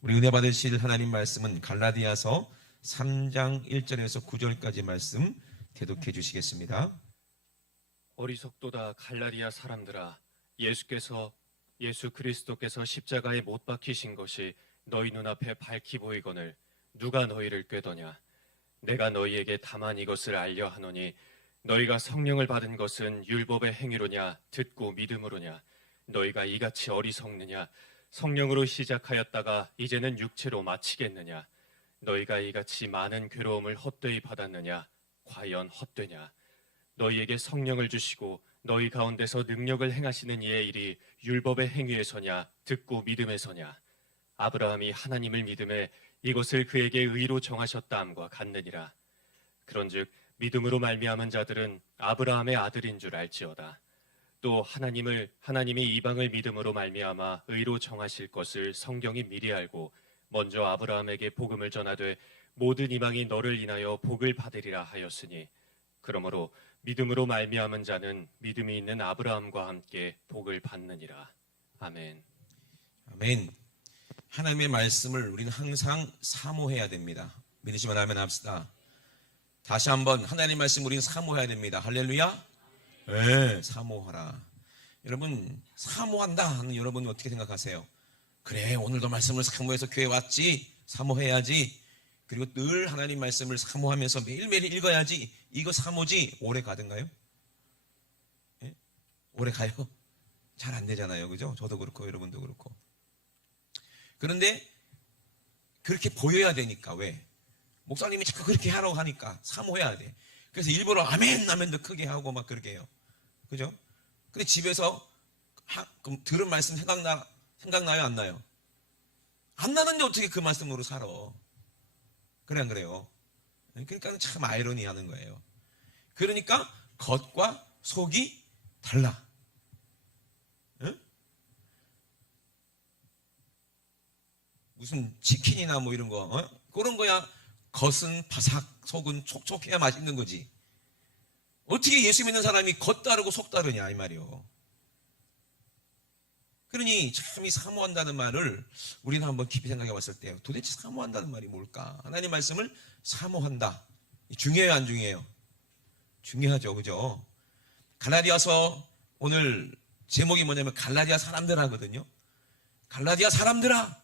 우리 은혜 받으실 하나님 말씀은 갈라디아서 3장 1절에서 9절까지 말씀 대독해 주시겠습니다. 어리석도다 갈라디아 사람들아, 예수 그리스도께서 십자가에 못 박히신 것이 너희 눈앞에 밝히 보이거늘 누가 너희를 꾀더냐. 내가 너희에게 다만 이것을 알려 하노니 너희가 성령을 받은 것은 율법의 행위로냐 듣고 믿음으로냐. 너희가 이같이 어리석느냐. 성령으로 시작하였다가 이제는 육체로 마치겠느냐. 너희가 이같이 많은 괴로움을 헛되이 받았느냐. 과연 헛되냐. 너희에게 성령을 주시고 너희 가운데서 능력을 행하시는 이의 일이 율법의 행위에서냐 듣고 믿음에서냐. 아브라함이 하나님을 믿음에 이것을 그에게 의로 정하셨다 함과 같느니라. 그런즉 믿음으로 말미암은 자들은 아브라함의 아들인 줄 알지어다. 또 하나님이 이방을 믿음으로 말미암아 의로 정하실 것을 성경이 미리 알고 먼저 아브라함에게 복음을 전하되 모든 이방이 너를 인하여 복을 받으리라 하였으니, 그러므로 믿음으로 말미암은 자는 믿음이 있는 아브라함과 함께 복을 받느니라. 아멘. 아멘. 하나님의 말씀을 우리는 항상 사모해야 됩니다. 믿으시면 아멘 합시다. 다시 한번 하나님의 말씀 우리는 사모해야 됩니다. 할렐루야. 네, 사모하라. 여러분, 사모한다 하는 여러분은 어떻게 생각하세요? 그래, 오늘도 말씀을 사모해서 교회 왔지, 사모해야지. 그리고 늘 하나님 말씀을 사모하면서 매일매일 읽어야지, 이거 사모지. 오래 가든가요? 예? 오래 가요? 잘 안 되잖아요, 그죠? 저도 그렇고 여러분도 그렇고. 그런데 그렇게 보여야 되니까. 왜? 목사님이 자꾸 그렇게 하라고 하니까 사모해야 돼. 그래서 일부러 아멘 아멘도 크게 하고 막 그렇게 해요, 그죠? 근데 집에서 그럼 들은 말씀 생각나요, 안 나요? 안 나는데 어떻게 그 말씀으로 살아? 그래, 안 그래요? 그러니까 참 아이러니하는 거예요. 그러니까 겉과 속이 달라. 응? 무슨 치킨이나 뭐 이런 거, 그런 거야 겉은 바삭 속은 촉촉해야 맛있는 거지. 어떻게 예수 믿는 사람이 겉 다르고 속 다르냐 이 말이요. 그러니 참 이 사모한다는 말을 우리는 한번 깊이 생각해 봤을 때 도대체 사모한다는 말이 뭘까? 하나님 말씀을 사모한다. 중요해요, 안 중요해요? 중요하죠, 그죠? 갈라디아서 오늘 제목이 뭐냐면 갈라디아 사람들 하거든요. 갈라디아 사람들아.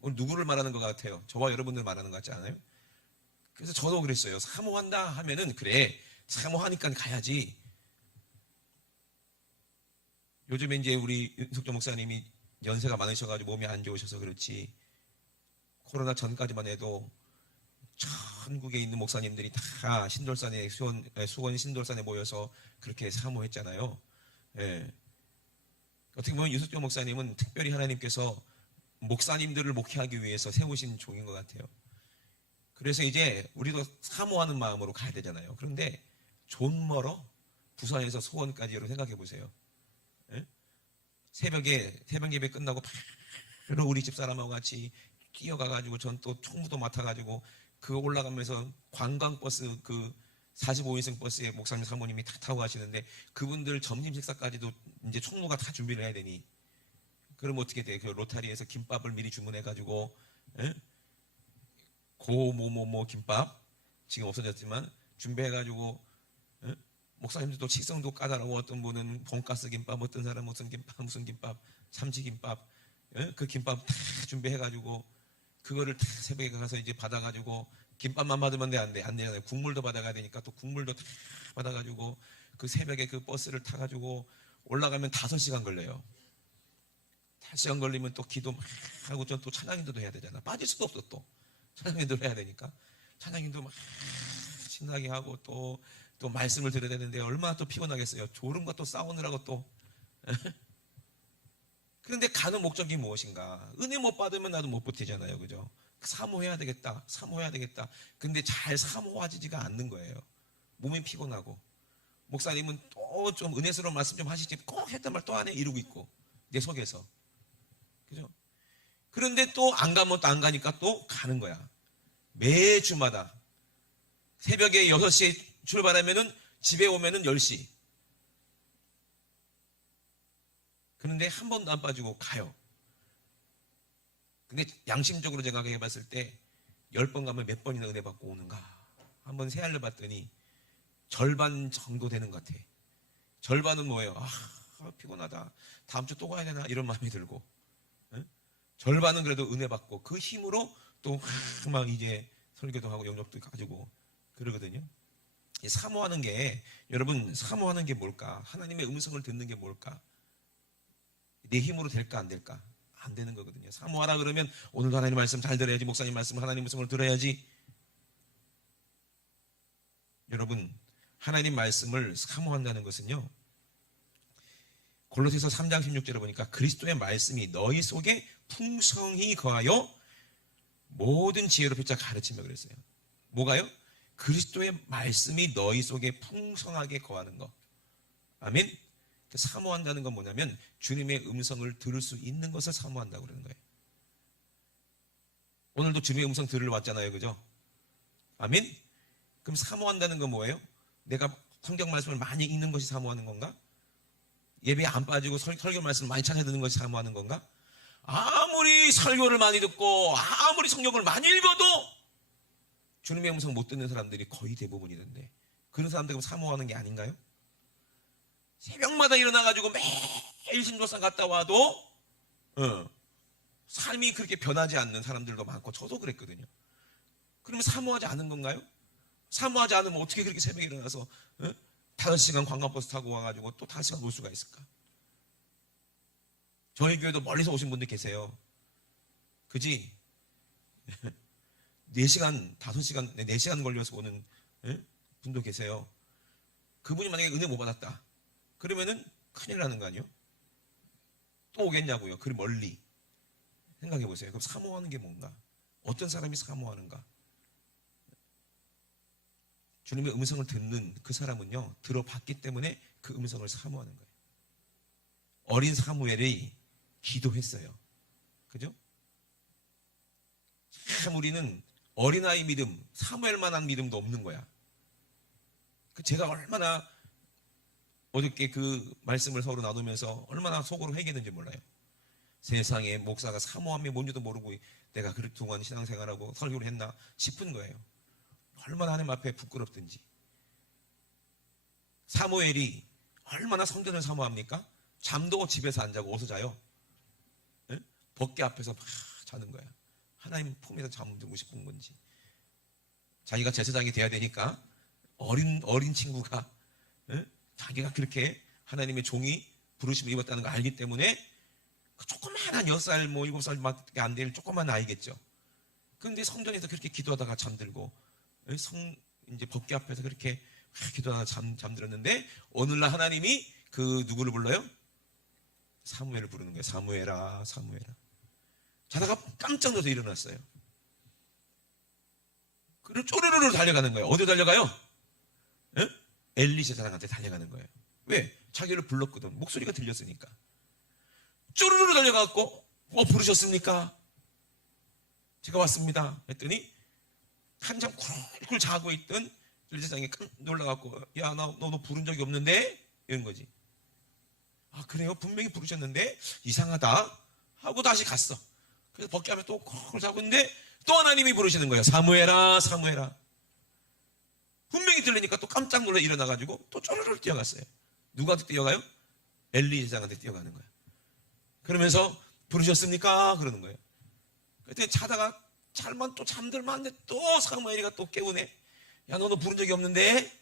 오늘 누구를 말하는 것 같아요? 저와 여러분들 말하는 것 같지 않아요? 그래서 저도 그랬어요. 사모한다 하면은 그래, 사모하니까 가야지. 요즘에 이제 우리 윤석조 목사님이 연세가 많으셔가지고 몸이 안 좋으셔서 그렇지, 코로나 전까지만 해도 전국에 있는 목사님들이 다 신돌산에 수원 신돌산에 모여서 그렇게 사모했잖아요. 예. 어떻게 보면 윤석조 목사님은 특별히 하나님께서 목사님들을 목회하기 위해서 세우신 종인 것 같아요. 그래서 이제 우리도 사모하는 마음으로 가야 되잖아요. 그런데 좀 멀어. 부산에서 수원까지 여러분 생각해 보세요. 예? 새벽 예배 끝나고 바로 우리 집사람하고 같이 뛰어가가지고 전 또 총무도 맡아가지고 그거 올라가면서 관광버스 그 45인승 버스에 목사님 사모님이 다 타고 가시는데 그분들 점심 식사까지도 이제 총무가 다 준비를 해야 되니, 그럼 어떻게 돼? 그 로타리에서 김밥을 미리 주문해가지고, 예? 고모모모 김밥 지금 없어졌지만 준비해가지고, 예? 목사님들도 식성도 까다로워. 어떤 분은 돈가스 김밥, 어떤 사람은 무슨 김밥, 참치김밥, 예? 그 김밥 다 준비해가지고 그거를 다 새벽에 가서 이제 받아가지고, 김밥만 받으면 안 되잖아요. 국물도 받아가야 되니까 또 국물도 다 받아가지고 그 새벽에 그 버스를 타가지고 올라가면 5시간 걸려요. 5시간 걸리면 또 기도 막 하고 전 또 찬양인도도 해야 되잖아. 빠질 수도 없어. 또 찬양인도를 해야 되니까 찬양인도 막 신나게 하고 또 말씀을 들어야 되는데 얼마나 또 피곤하겠어요. 졸음과 또 싸우느라고 또. 그런데 가는 목적이 무엇인가? 은혜 못 받으면 나도 못 버티잖아요, 그죠? 사모해야 되겠다. 근데 잘 사모하지가 않는 거예요. 몸이 피곤하고, 목사님은 또 좀 은혜스러운 말씀 좀 하시지, 꼭 했던 말 또 안 해 이러고 있고 내 속에서, 그죠? 그런데 또 안 가면 또 안 가니까 또 가는 거야. 매주마다 새벽에 6시에 출발하면은 집에 오면은 10시. 그런데 한 번도 안 빠지고 가요. 근데 양심적으로 제가 생각해봤을 때 10번 가면 몇 번이나 은혜 받고 오는가 한번 세알려 봤더니 절반 정도 되는 것 같아. 절반은 뭐예요? 피곤하다, 다음 주 또 가야 되나 이런 마음이 들고, 응? 절반은 그래도 은혜 받고 그 힘으로 또 막 이제 설교도 하고 영역도 가지고 그러거든요. 사모하는 게, 여러분 사모하는 게 뭘까? 하나님의 음성을 듣는 게 뭘까? 내 힘으로 될까 안 될까? 안 되는 거거든요. 사모하라 그러면 오늘도 하나님 말씀 잘 들어야지, 목사님 말씀 하나님 음성을 들어야지. 여러분 하나님 말씀을 사모한다는 것은요, 골로새서 3장 16절에 보니까 그리스도의 말씀이 너희 속에 풍성히 거하여 모든 지혜로 펼쳐 가르치며 그랬어요. 뭐가요? 그리스도의 말씀이 너희 속에 풍성하게 거하는 것. 아멘. 사모한다는 건 뭐냐면 주님의 음성을 들을 수 있는 것을 사모한다고 그러는 거예요. 오늘도 주님의 음성 들으러 왔잖아요, 그죠? 아멘. 그럼 사모한다는 건 뭐예요? 내가 성경 말씀을 많이 읽는 것이 사모하는 건가? 예배에 안 빠지고 설교 말씀을 많이 찾아 듣는 것이 사모하는 건가? 아무리 설교를 많이 듣고 아무리 성경을 많이 읽어도 주님의 음성 못 듣는 사람들이 거의 대부분이던데, 그런 사람들 사모하는 게 아닌가요? 새벽마다 일어나가지고 매일 신도산 갔다 와도 삶이 그렇게 변하지 않는 사람들도 많고 저도 그랬거든요. 그러면 사모하지 않은 건가요? 사모하지 않으면 어떻게 그렇게 새벽에 일어나서 5시간 관광버스 타고 와가지고 또 5시간 놀 수가 있을까? 저희 교회도 멀리서 오신 분들 계세요. 그지? 4시간, 5시간, 4시간 걸려서 오는 분도 계세요. 그분이 만약에 은혜 못 받았다 그러면은 큰일 나는 거 아니에요? 또 오겠냐고요. 그 멀리. 생각해 보세요. 그럼 사모하는 게 뭔가? 어떤 사람이 사모하는가? 주님의 음성을 듣는 그 사람은요, 들어봤기 때문에 그 음성을 사모하는 거예요. 어린 사무엘이 기도했어요. 그죠? 참 우리는 어린아이 믿음, 사무엘만한 믿음도 없는 거야. 제가 얼마나 어저께 그 말씀을 서로 나누면서 얼마나 속으로 회개했는지 몰라요. 세상에 목사가 사모함이 뭔지도 모르고 내가 그동안 신앙생활하고 설교를 했나 싶은 거예요. 얼마나 하나님 앞에 부끄럽든지. 사무엘이 얼마나 성전을 사모합니까? 잠도 집에서 안 자고 어디서 자요? 네? 법궤 앞에서 막 자는 거야. 하나님 품에서 잠들고 싶은 건지. 자기가 제사장이 돼야 되니까 어린 친구가 자기가 그렇게 하나님의 종이 부르심을 입었다는 걸 알기 때문에 그 조그만한 6살, 7살밖에 안 될 조그만 아이겠죠. 그런데 성전에서 그렇게 기도하다가 잠들고 이제 법궤 앞에서 그렇게 기도하다가 잠들었는데 오늘날 하나님이 그 누구를 불러요? 사무엘을 부르는 거예요. 사무엘아, 사무엘아. 자다가 깜짝 놀라서 일어났어요. 그리고 쪼르르르 달려가는 거예요. 어디 달려가요? 엘리 제사장한테 달려가는 거예요. 왜? 자기를 불렀거든. 목소리가 들렸으니까. 쪼르르르 달려가고 부르셨습니까? 제가 왔습니다. 했더니 한참 쿨쿨 자고 있던 엘리 제사장이 놀라갖고 야, 너 부른 적이 없는데? 이런 거지. 아, 그래요? 분명히 부르셨는데 이상하다 하고 다시 갔어. 그래서 벗게 하면 또 쿨 자고 있는데 또 하나님이 부르시는 거예요. 사무엘아, 사무엘아. 분명히 들리니까 또 깜짝 놀라 일어나가지고 또 쪼르르 뛰어갔어요. 누구한테 뛰어가요? 엘리 제사장한테 뛰어가는 거예요. 그러면서 부르셨습니까? 그러는 거예요. 그때 자다가 잘만 또 잠들만한데 또 사무엘이가 또 깨우네. 야, 너 부른 적이 없는데?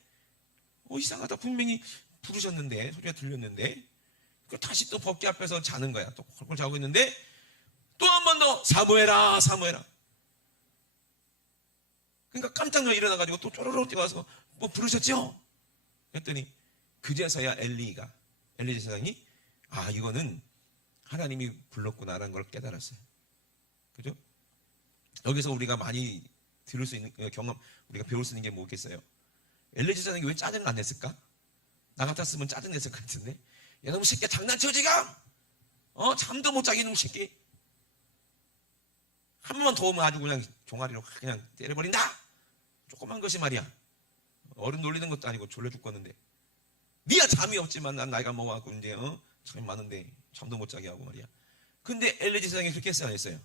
이상하다. 분명히 부르셨는데 소리가 들렸는데. 다시 또 법궤 앞에서 자는 거야. 또 콜콜 자고 있는데 또 한 번 더 사무엘아, 사무엘아. 그러니까 깜짝 놀라 일어나가지고 또 쪼르륵 뛰어와서 뭐 부르셨죠? 했더니 그제서야 엘리 제사장이 이거는 하나님이 불렀구나라는 걸 깨달았어요. 그죠? 여기서 우리가 많이 들을 수 있는 경험, 우리가 배울 수 있는 게 뭐겠어요? 엘리 제사장이 왜 짜증을 안 냈을까? 나 같았으면 짜증 냈을 것 같은데. 야, 너무 새끼야, 장난쳐 지금? 잠도 못 자게 놈 새끼. 한 번만 더 오면 아주 그냥 종아리로 그냥 때려버린다. 조그만 것이 말이야. 어른 놀리는 것도 아니고 졸려 죽겠는데. 니야 잠이 없지만 난 나이가 먹어갖고 이제 잠이 많은데 잠도 못 자게 하고 말이야. 근데 엘리 제사장이 그렇게 했어요, 안 했어요?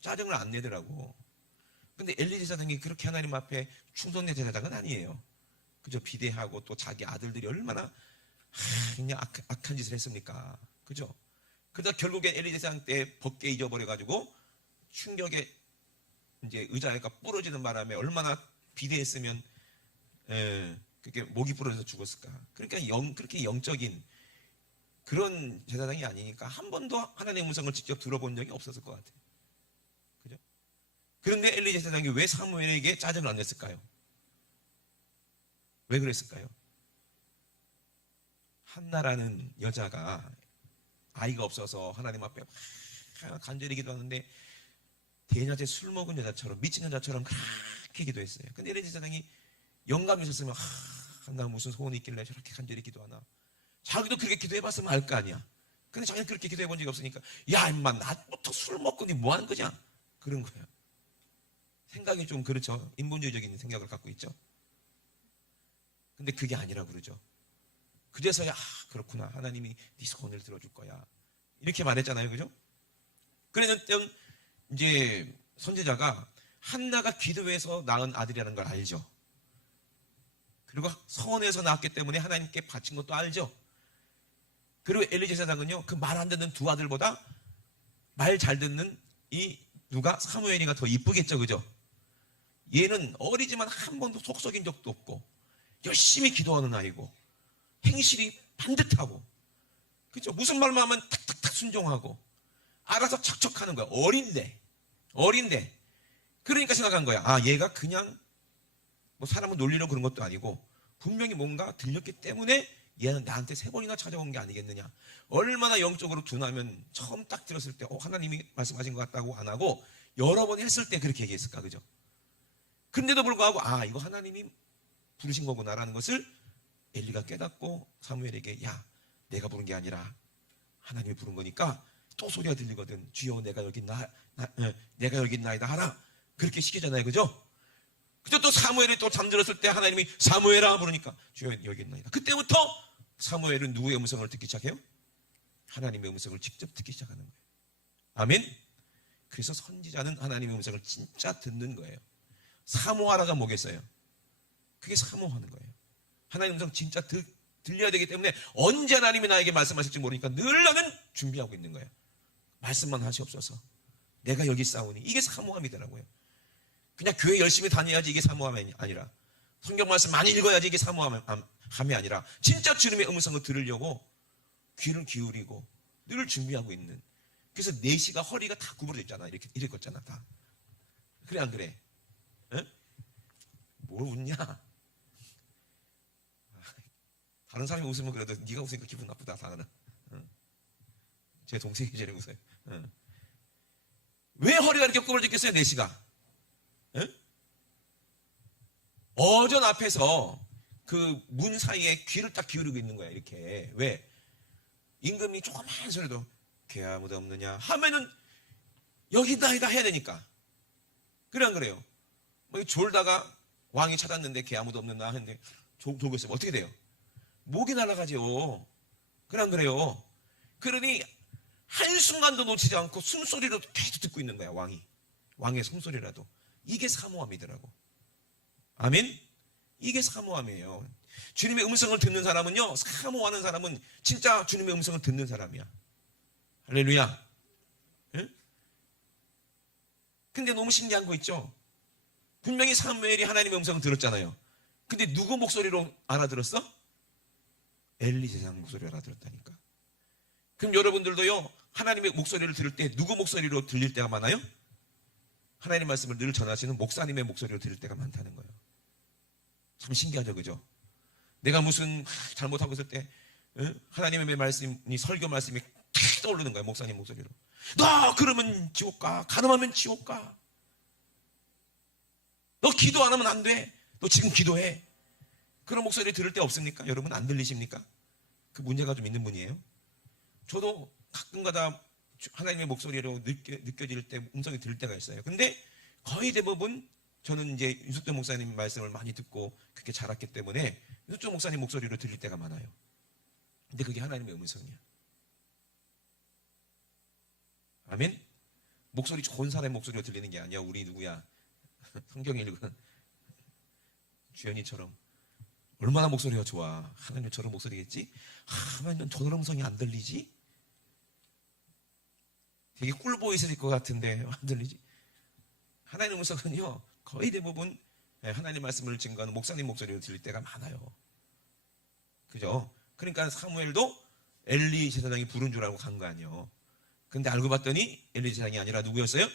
짜증을 안 내더라고. 근데 엘리 제사장이 그렇게 하나님 앞에 충성된 제사장은 아니에요. 그저 비대하고 또 자기 아들들이 얼마나 그냥 악한 짓을 했습니까? 그죠? 그러다 결국에 엘리 제사장 때 벗게 잊어버려가지고 충격에 이제 의자가 부러지는 바람에 얼마나 비대했으면 그게 목이 부러져서 죽었을까? 그러니까 그렇게 영적인 그런 제사장이 아니니까 한 번도 하나님의 음성을 직접 들어본 적이 없었을 것 같아요. 그죠? 그런데 엘리 제사장이 왜 사무엘에게 짜증을 안 냈을까요? 왜 그랬을까요? 한나라는 여자가 아이가 없어서 하나님 앞에 막 간절히 기도하는데 대낮에 술 먹은 여자처럼 미친 여자처럼 그렇게 기도했어요. 근데 엘리 제사장이 영감이 있었으면 나 무슨 소원이 있길래 저렇게 간절히 기도하나. 자기도 그렇게 기도해봤으면 알 거 아니야. 근데 자기는 그렇게 기도해본 적이 없으니까 야 임마 낮부터 술 먹고 니 뭐 하는 거냐 그런 거예요. 생각이 좀 그렇죠. 인본주의적인 생각을 갖고 있죠. 근데 그게 아니라 그러죠. 그제서야 그렇구나 하나님이 네 소원을 들어줄 거야 이렇게 말했잖아요. 그죠? 그랬는데 이제 선지자가 한나가 기도해서 낳은 아들이라는 걸 알죠. 그리고 서원에서 낳았기 때문에 하나님께 바친 것도 알죠. 그리고 엘리 제사장은요 그 말 안 듣는 두 아들보다 말 잘 듣는 이 누가 사무엘이가 더 이쁘겠죠. 그죠? 얘는 어리지만 한 번도 속썩인 적도 없고 열심히 기도하는 아이고 행실이 반듯하고 그죠? 무슨 말만 하면 탁탁탁 순종하고 알아서 척척하는 거야. 어린데 그러니까 생각한 거야. 얘가 그냥 뭐 사람을 놀리려 그런 것도 아니고 분명히 뭔가 들렸기 때문에 얘는 나한테 3번이나 찾아온 게 아니겠느냐. 얼마나 영적으로 둔하면 처음 딱 들었을 때 하나님이 말씀하신 것 같다고 안 하고 여러 번 했을 때 그렇게 얘기했을까. 그죠? 근데도 불구하고 이거 하나님이 부르신 거구나라는 것을 엘리가 깨닫고 사무엘에게 야 내가 부른 게 아니라 하나님이 부른 거니까 또 소리가 들리거든. 주여 내가 여기 내가 여기 있나이다 하라. 그렇게 시키잖아요. 그죠? 그때 또 사무엘이 또 잠들었을 때 하나님이 사무엘아 부르니까 주여 여기 있나이다. 그때부터 사무엘은 누구의 음성을 듣기 시작해요? 하나님의 음성을 직접 듣기 시작하는 거예요. 아멘. 그래서 선지자는 하나님의 음성을 진짜 듣는 거예요. 사모하라가 뭐겠어요? 그게 사모하는 거예요. 하나님의 음성 진짜 들려야 되기 때문에 언제 하나님이 나에게 말씀하실지 모르니까 늘 나는 준비하고 있는 거예요. 말씀만 하시옵소서. 내가 여기 싸우니. 이게 사모함이더라고요. 그냥 교회 열심히 다녀야지 이게 사모함이 아니라 성경 말씀 많이 읽어야지 이게 사모함이 아니라 진짜 주님의 음성을 들으려고 귀를 기울이고 늘 준비하고 있는. 그래서 4시가 허리가 다 구부러져 있잖아. 이렇게 걷잖아 다. 그래 안 그래? 에? 뭘 웃냐? 다른 사람이 웃으면 그래도 네가 웃으니까 기분 나쁘다. 다는. 제 동생이 제일 웃어요. 왜 허리가 이렇게 구부러져 있겠어요? 4시가. 어전 앞에서 그 문 사이에 귀를 딱 기울이고 있는 거야. 이렇게. 왜? 임금이 조그만 소리도 개 아무도 없느냐 하면은 여기 있나이다 해야 되니까. 그래 안 그래요? 뭐 졸다가 왕이 찾았는데 개 아무도 없느냐 했는데 졸고 있으면 어떻게 돼요? 목이 날아가죠. 그래 안 그래요? 그러니 한순간도 놓치지 않고 숨소리로 계속 듣고 있는 거야. 왕의 숨소리라도. 이게 사모함이더라고. 아멘? 이게 사모함이에요. 주님의 음성을 듣는 사람은요, 사모하는 사람은 진짜 주님의 음성을 듣는 사람이야. 할렐루야. 응? 근데 너무 신기한 거 있죠? 분명히 사무엘이 하나님의 음성을 들었잖아요. 근데 누구 목소리로 알아들었어? 엘리 제사장 목소리로 알아들었다니까. 그럼 여러분들도요, 하나님의 목소리를 들을 때 누구 목소리로 들릴 때가 많아요? 하나님 말씀을 늘 전하시는 목사님의 목소리로 들을 때가 많다는 거예요. 참 신기하죠, 그죠? 내가 무슨 잘못하고 있을 때 하나님의 말씀이 설교 말씀이 탁 떠오르는 거예요. 목사님 목소리로. 너 그러면 지옥 가. 가늠하면 지옥 가. 너 기도 안 하면 안 돼. 너 지금 기도해. 그런 목소리 들을 때 없습니까? 여러분 안 들리십니까? 그 문제가 좀 있는 분이에요. 저도 가끔가다 하나님의 목소리로 느껴질 때 음성이 들을 때가 있어요. 근데 거의 대부분 저는 이제 윤석철 목사님 말씀을 많이 듣고 그렇게 자랐기 때문에 윤석철 목사님 목소리로 들릴 때가 많아요. 근데 그게 하나님의 음성이야. 아멘? 목소리 좋은 사람의 목소리가 들리는 게 아니야. 우리 누구야? 성경 읽은 주연이처럼 얼마나 목소리가 좋아. 하나님 저런 목소리겠지? 하나님 저런 음성이 안 들리지? 되게 꿀보이스일 것 같은데 안 들리지? 하나님 음성은요 거의 대부분 하나님 말씀을 증거하는 목사님 목소리로 들릴 때가 많아요. 그죠? 그러니까 사무엘도 엘리 제사장이 부른 줄 알고 간 거 아니에요. 근데 알고 봤더니 엘리 제사장이 아니라 누구였어요?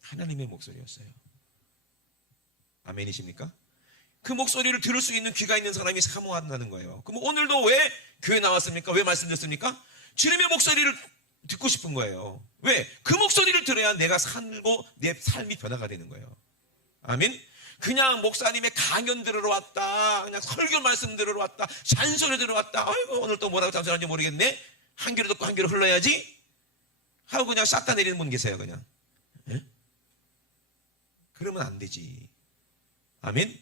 하나님의 목소리였어요. 아멘이십니까? 그 목소리를 들을 수 있는 귀가 있는 사람이 사모한다는 거예요. 그럼 오늘도 왜 교회 나왔습니까? 왜 말씀 듣습니까? 주님의 목소리를 듣고 싶은 거예요. 왜? 그 목소리를 들어야 내가 살고 내 삶이 변화가 되는 거예요. 아멘? 그냥 목사님의 강연 들으러 왔다, 그냥 설교 말씀 들으러 왔다, 잔소리 들으러 왔다, 아이고 오늘 또 뭐라고 잔소리하는지 모르겠네, 한 귀로 듣고 한 귀로 흘러야지 하고 그냥 싹 다 내리는 분 계세요. 그냥 그러면 안 되지. 아멘?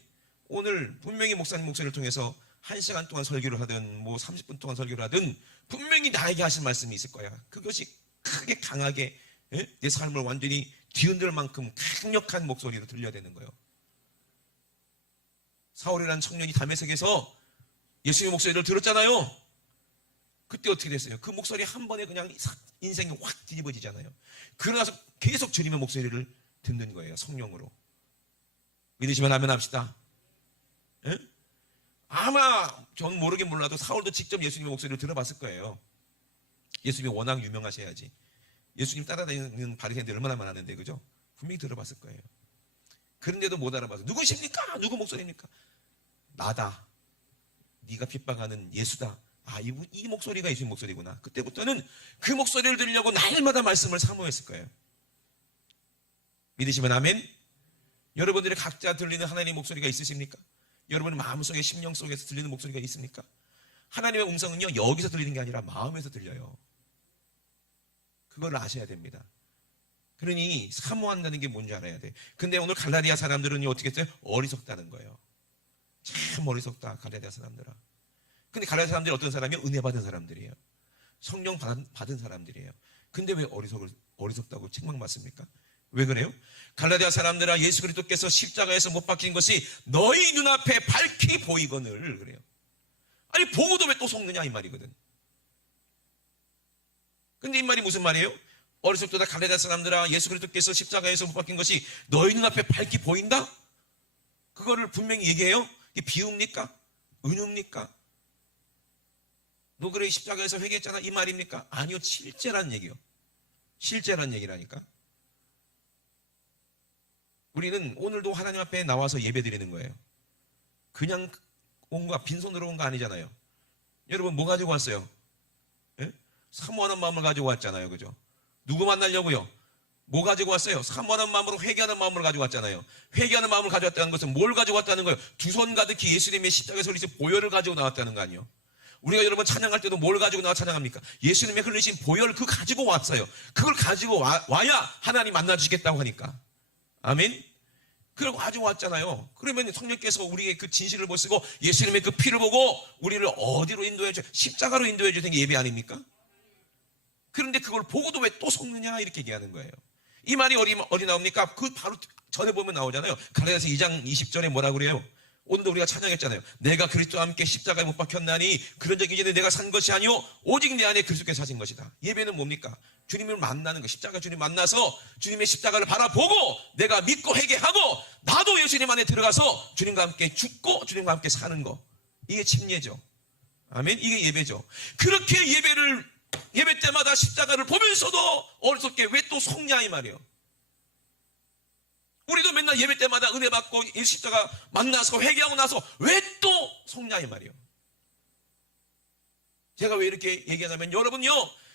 오늘 분명히 목사님 목소리를 통해서 1시간 동안 설교를 하든 뭐 30분 동안 설교를 하든 분명히 나에게 하신 말씀이 있을 거야. 그것이 크게 강하게 내 삶을 완전히 뒤흔들 만큼 강력한 목소리로 들려야 되는 거예요. 사울이라는 청년이 다메섹에서 예수님의 목소리를 들었잖아요. 그때 어떻게 됐어요? 그 목소리 한 번에 그냥 인생이 확 뒤집어지잖아요. 그러나서 계속 주님의 목소리를 듣는 거예요. 성령으로. 믿으시면 아멘 합시다. 에? 아마 전 모르긴 몰라도 사울도 직접 예수님의 목소리를 들어봤을 거예요. 예수님이 워낙 유명하셔야지. 예수님 따라다니는 바리새인들 얼마나 많았는데, 그죠? 분명히 들어봤을 거예요. 그런데도 못 알아봐서 누구십니까? 누구 목소리입니까? 나다. 네가 핍박하는 예수다. 아, 이 목소리가 예수님 목소리구나. 그때부터는 그 목소리를 들으려고 날마다 말씀을 사모했을 거예요. 믿으시면 아멘? 여러분들의 각자 들리는 하나님의 목소리가 있으십니까? 여러분의 마음속에 심령 속에서 들리는 목소리가 있습니까? 하나님의 음성은요 여기서 들리는 게 아니라 마음에서 들려요. 그걸 아셔야 됩니다. 그러니 사모한다는 게 뭔지 알아야 돼. 근데 오늘 갈라디아 사람들은 어떻게 했어요? 어리석다는 거예요. 참 어리석다 갈라디아 사람들아. 근데 갈라디아 사람들이 어떤 사람이요? 은혜 받은 사람들이에요. 성령 받은 사람들이에요. 근데 왜 어리석다고 책망받습니까? 왜 그래요? 갈라디아 사람들아, 예수 그리스도께서 십자가에서 못 박힌 것이 너희 눈앞에 밝히 보이거늘 그래요. 아니 보고도 왜 또 속느냐 이 말이거든. 근데 이 말이 무슨 말이에요? 어리석도다 갈라디아 사람들아, 예수 그리스도께서 십자가에서 못 박힌 것이 너희 눈앞에 밝히 보인다? 그거를 분명히 얘기해요. 이게 비유입니까? 은유입니까? 너 그래 십자가에서 회개했잖아 이 말입니까? 아니요, 실제란 얘기요. 실제란 얘기라니까. 우리는 오늘도 하나님 앞에 나와서 예배 드리는 거예요. 그냥 온거 빈손으로 온 거 아니잖아요. 여러분 뭐 가지고 왔어요? 예? 사모하는 마음을 가지고 왔잖아요. 그죠? 누구 만나려고요? 뭐 가지고 왔어요? 사모하는 마음으로 회개하는 마음을 가지고 왔잖아요. 회개하는 마음을 가져왔다는 것은 뭘 가지고 왔다는 거예요? 두 손 가득히 예수님의 십자가에서 흘리신 보혈을 가지고 나왔다는 거 아니에요? 우리가 여러분 찬양할 때도 뭘 가지고 나와 찬양합니까? 예수님의 흘리신 보혈 그 가지고 왔어요. 그걸 가지고 와야 하나님 만나주시겠다고 하니까. 아멘? 그러고 가지고 왔잖아요. 그러면 성령께서 우리의 그 진실을 보시고 예수님의 그 피를 보고 우리를 어디로 인도해 주세요? 십자가로 인도해 주는 게 예배 아닙니까? 그런데 그걸 보고도 왜 또 속느냐 이렇게 얘기하는 거예요. 이 말이 어디 나옵니까? 그 바로 전에 보면 나오잖아요. 갈라디아서 2장 20절에 뭐라 그래요? 오늘도 우리가 찬양했잖아요. 내가 그리스도와 함께 십자가에 못 박혔나니 그런 적이 이전에 내가 산 것이 아니오 오직 내 안에 그리스도께서 사신 것이다. 예배는 뭡니까? 주님을 만나는 거. 십자가 주님 만나서 주님의 십자가를 바라보고 내가 믿고 회개하고 나도 예수님 안에 들어가서 주님과 함께 죽고 주님과 함께 사는 거. 이게 침례죠. 아멘. 이게 예배죠. 그렇게 예배 때마다 십자가를 보면서도 어리석게 왜 또 속냐 이 말이에요. 우리도 맨날 예배 때마다 은혜 받고 십자가 만나서 회개하고 나서 왜 또 속냐 이 말이에요. 제가 왜 이렇게 얘기하냐면 여러분요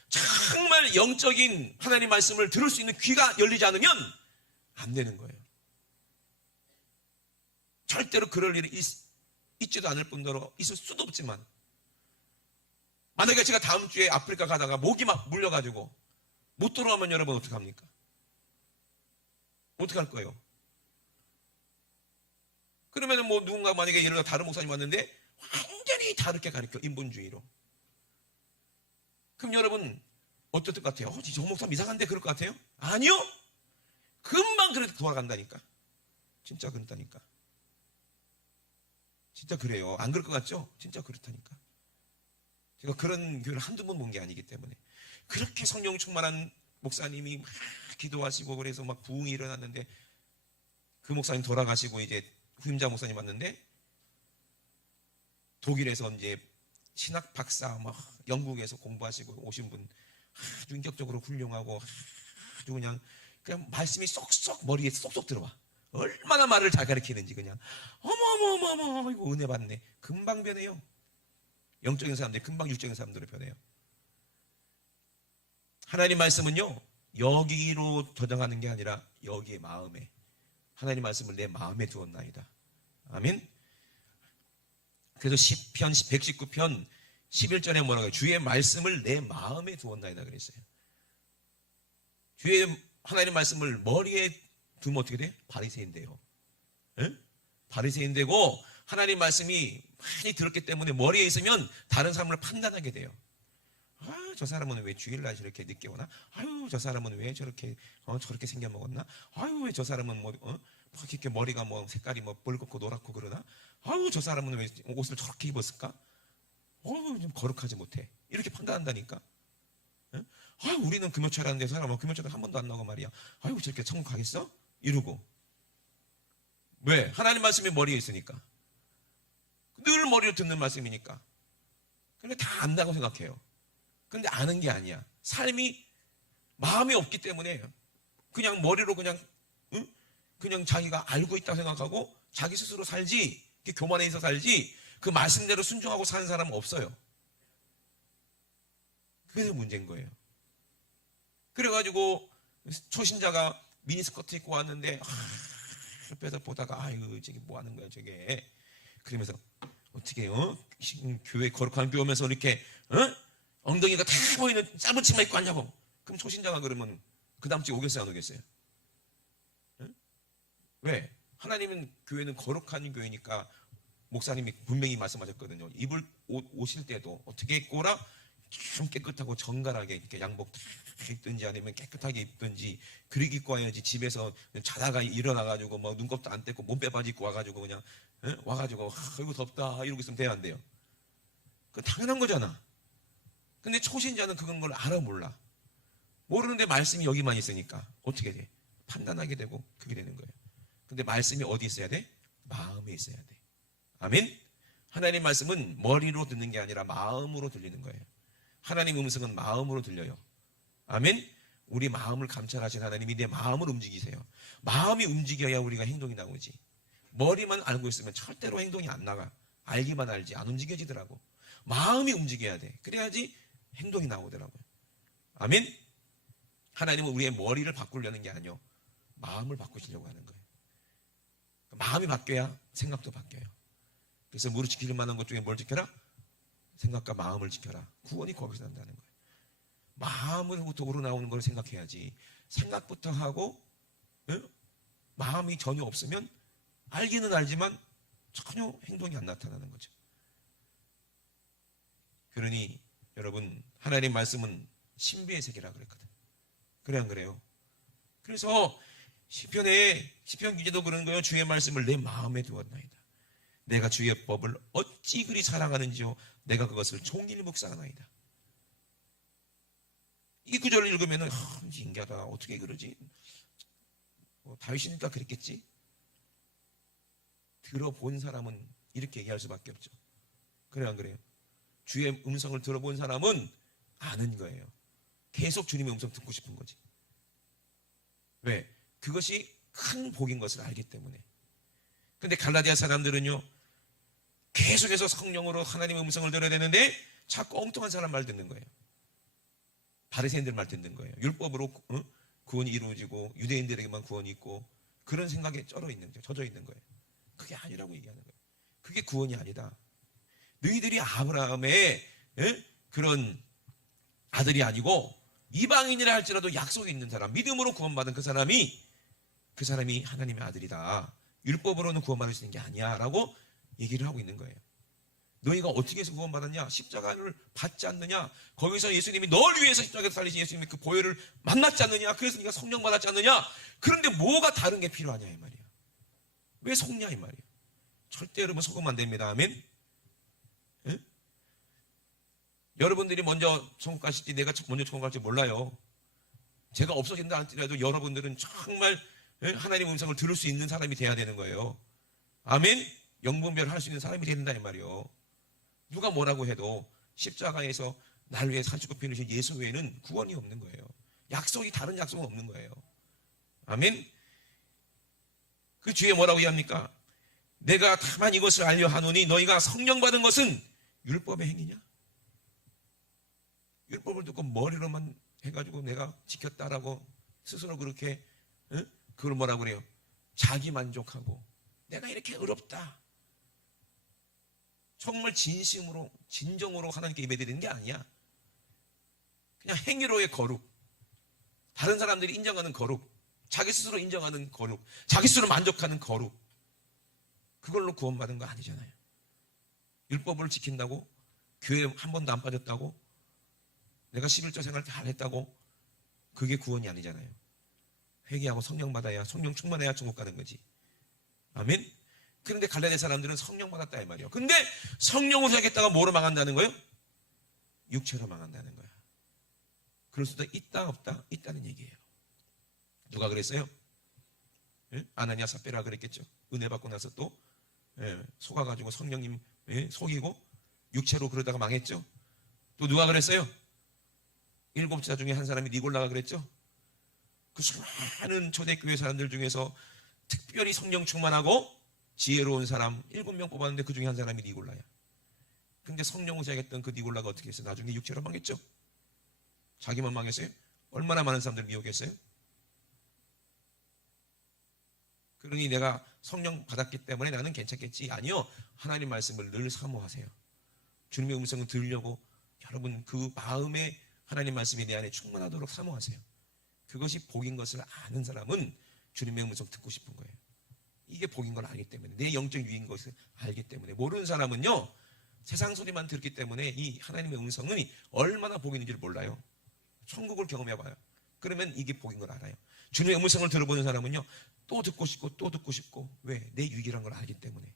정말 영적인 하나님 말씀을 들을 수 있는 귀가 열리지 않으면 안 되는 거예요. 절대로 그럴 일이 있지도 않을 뿐더러 있을 수도 없지만 만약에 제가 다음 주에 아프리카 가다가 목이 막 물려가지고 못 돌아오면 여러분 어떡합니까? 어떡할 거예요? 그러면은 뭐 누군가 만약에 예를 들어 다른 목사님 왔는데 완전히 다르게 가르쳐 인본주의로. 그럼 여러분 어떨 것 같아요? 저 목사님 이상한데 그럴 것 같아요? 아니요. 금방 그렇게 돌아간다니까. 진짜 그렇다니까. 진짜 그래요. 안 그럴 것 같죠? 진짜 그렇다니까. 제가 그런 교회를 한두 번 본 게 아니기 때문에. 그렇게 성령 충만한 목사님이 막 기도하시고 그래서 막 부흥이 일어났는데, 그 목사님 돌아가시고 이제 후임자 목사님 왔는데, 독일에서 이제 신학 박사 막 영국에서 공부하시고 오신 분, 아주 인격적으로 훌륭하고 아주 그냥 말씀이 쏙쏙 머리에 쏙쏙 들어와. 얼마나 말을 잘 가르치는지 그냥 어머머머머 이거 은혜 받네. 금방 변해요. 영적인 사람들이 금방 육적인 사람들로 변해요. 하나님 말씀은요, 여기로 저장하는 게 아니라 여기에 마음에, 하나님 말씀을 내 마음에 두었나이다. 아멘. 그래서 시편 119편 11절에 뭐라고 해요? 주의 말씀을 내 마음에 두었나이다 그랬어요. 주의 하나님 말씀을 머리에 두면 어떻게 돼? 바리새인데요. 바리새인되고 하나님 말씀이 많이 들었기 때문에 머리에 있으면 다른 사람을 판단하게 돼요. 아, 저 사람은 왜 주일날 저렇게 늦게 오나? 아유, 저 사람은 왜 저렇게 저렇게 생겨 먹었나? 아유, 왜 저 사람은 뭐 이렇게 머리가 뭐 색깔이 뭐 붉고 노랗고 그러나? 아유, 저 사람은 왜 옷을 저렇게 입었을까? 좀 거룩하지 못해. 이렇게 판단한다니까. 아유, 우리는 금요철하는데 사람은 금요철에 한 번도 안 나오고 말이야. 아유, 저렇게 천국 가겠어? 이러고. 왜? 하나님 말씀이 머리에 있으니까. 늘 머리로 듣는 말씀이니까. 그러니까 다 안다고 생각해요. 근데 아는 게 아니야. 삶이 마음이 없기 때문에 그냥 머리로 그냥 자기가 알고 있다고 생각하고 자기 스스로 살지, 교만에 있어 살지, 그 말씀대로 순종하고 사는 사람은 없어요. 그래서 문제인 거예요. 그래가지고 초신자가 미니스커트 입고 왔는데 옆에서 보다가 아이고 저게 뭐 하는 거야 저게, 그러면서 어떻게 교회 거룩한 교회 오면서 이렇게 엉덩이가 다 보이는 짧은 치마 입고 왔냐고. 그럼 초신자가 그러면 그 다음 주에 오겠어요 안 오겠어요? 왜? 하나님은 교회는 거룩한 교회니까 목사님이 분명히 말씀하셨거든요. 입을 오실 때도 어떻게 입고 오라? 좀 깨끗하고 정갈하게 이렇게 양복 다 입든지 아니면 깨끗하게 입든지 그렇게 입고 와야지. 집에서 자다가 일어나가지고 뭐 눈곱도 안 떼고 몸빼 바지 입고 와가지고 그냥 와가지고 아이고 덥다 이러고 있으면 돼야 안 돼요? 그건 당연한 거잖아. 근데 초신자는 그건 걸 알아 몰라. 모르는데 말씀이 여기만 있으니까 어떻게 돼? 판단하게 되고 그게 되는 거예요. 근데 말씀이 어디 있어야 돼? 마음에 있어야 돼. 아멘? 하나님 말씀은 머리로 듣는 게 아니라 마음으로 들리는 거예요. 하나님 음성은 마음으로 들려요. 아멘? 우리 마음을 감찰하신 하나님이 내 마음을 움직이세요. 마음이 움직여야 우리가 행동이 나오지. 머리만 알고 있으면 절대로 행동이 안 나가. 알기만 알지 안 움직여지더라고. 마음이 움직여야 돼. 그래야지 행동이 나오더라고요. 아멘? 하나님은 우리의 머리를 바꾸려는 게 아니요, 마음을 바꾸시려고 하는 거예요. 마음이 바뀌어야 생각도 바뀌어요. 그래서 무릇 지킬 만한 것 중에 뭘 지켜라? 생각과 마음을 지켜라. 구원이 거기서 난다는 거예요. 마음으로부터 우러나오는 걸 생각해야지. 생각부터 하고 마음이 전혀 없으면 알기는 알지만 전혀 행동이 안 나타나는 거죠. 그러니 여러분, 하나님 말씀은 신비의 세계라 그랬거든. 그래 안 그래요? 그래서 시편 기자도 그러는 거예요. 주의 말씀을 내 마음에 두었나이다. 내가 주의 법을 어찌 그리 사랑하는지요. 내가 그것을 종일 묵상하나이다. 이 구절을 읽으면은 신기하다. 어떻게 그러지? 다윗이니까 그랬겠지? 들어본 사람은 이렇게 얘기할 수밖에 없죠. 그래 안 그래요? 주의 음성을 들어본 사람은 아는 거예요. 계속 주님의 음성 듣고 싶은 거지. 왜? 그것이 큰 복인 것을 알기 때문에. 근데 갈라디아 사람들은요, 계속해서 성령으로 하나님의 음성을 들어야 되는데 자꾸 엉뚱한 사람 말 듣는 거예요. 바리새인들 말 듣는 거예요. 율법으로 구원이 이루어지고 유대인들에게만 구원이 있고 그런 생각에 젖어 있는 거예요. 그게 아니라고 얘기하는 거예요. 그게 구원이 아니다. 너희들이 아브라함의 그런 아들이 아니고 이방인이라 할지라도 약속이 있는 사람, 믿음으로 구원받은 그 사람이 하나님의 아들이다. 율법으로는 구원받을 수 있는 게 아니야 라고 얘기를 하고 있는 거예요. 너희가 어떻게 해서 구원받았냐? 십자가를 받지 않느냐? 거기서 예수님이 널 위해서 십자가에서 살리신 예수님의 그 보혈을 만났지 않느냐? 그래서 네가 성령 받았지 않느냐? 그런데 뭐가 다른 게 필요하냐 이 말이야. 왜 속냐 이 말이야. 절대 여러분 속으면 안 됩니다. 아멘. 예? 여러분들이 먼저 천국 가실지 내가 먼저 천국 갈지 몰라요. 제가 없어진다 할지라도 여러분들은 정말 하나님의 음성을 들을 수 있는 사람이 돼야 되는 거예요. 아멘. 영분별을 할 수 있는 사람이 된다 이 말이요. 누가 뭐라고 해도 십자가에서 날 위해 살 죽고 피 흘리신 예수 외에는 구원이 없는 거예요. 약속이 다른 약속은 없는 거예요. 아멘. 그 뒤에 뭐라고 이야기합니까? 내가 다만 이것을 알려 하노니 너희가 성령 받은 것은 율법의 행위냐? 율법을 듣고 머리로만 해가지고 내가 지켰다라고 스스로 그렇게 그걸 뭐라고 그래요? 자기 만족하고 내가 이렇게 의롭다. 정말 진심으로 진정으로 하나님께 예배드리는 게 아니야. 그냥 행위로의 거룩, 다른 사람들이 인정하는 거룩, 자기 스스로 인정하는 거룩, 자기 스스로 만족하는 거룩, 그걸로 구원받은 거 아니잖아요. 율법을 지킨다고 교회 한 번도 안 빠졌다고 내가 11조 생활 잘 했다고 그게 구원이 아니잖아요. 회개하고 성령 받아야, 성령 충만해야 천국 가는 거지. 아멘. 그런데 갈라디아 사람들은 성령 받았다 이 말이에요. 근데 성령으로 살겠다가 뭐로 망한다는 거예요? 육체로 망한다는 거야. 그럴 수도 있다 없다? 있다는 얘기예요. 누가 그랬어요? 아나니아 삽비라 그랬겠죠. 은혜 받고 나서 또 속아가지고 성령님 속이고 육체로 그러다가 망했죠. 또 누가 그랬어요? 7자 중에 한 사람이 니골라가 그랬죠. 그 수많은 초대교회 사람들 중에서 특별히 성령 충만하고 지혜로운 사람 7명 뽑았는데 그 중에 한 사람이 니골라야. 근데 성령을 사용했던 그 니골라가 어떻게 했어요? 나중에 육체로 망했죠. 자기만 망했어요? 얼마나 많은 사람들 미혹했어요? 그러니 내가 성령 받았기 때문에 나는 괜찮겠지. 아니요. 하나님 말씀을 늘 사모하세요. 주님의 음성을 들으려고 여러분 그 마음에 하나님 말씀이 내 안에 충만하도록 사모하세요. 그것이 복인 것을 아는 사람은 주님의 음성 듣고 싶은 거예요. 이게 복인 걸 알기 때문에, 내 영적 유인 것을 알기 때문에. 모르는 사람은요 세상 소리만 듣기 때문에 이 하나님의 음성이 얼마나 복인지를 몰라요. 천국을 경험해봐요. 그러면 이게 복인 걸 알아요. 주님의 음성을 들어보는 사람은요 또 듣고 싶고 또 듣고 싶고. 왜? 내 유익이란 걸 알기 때문에.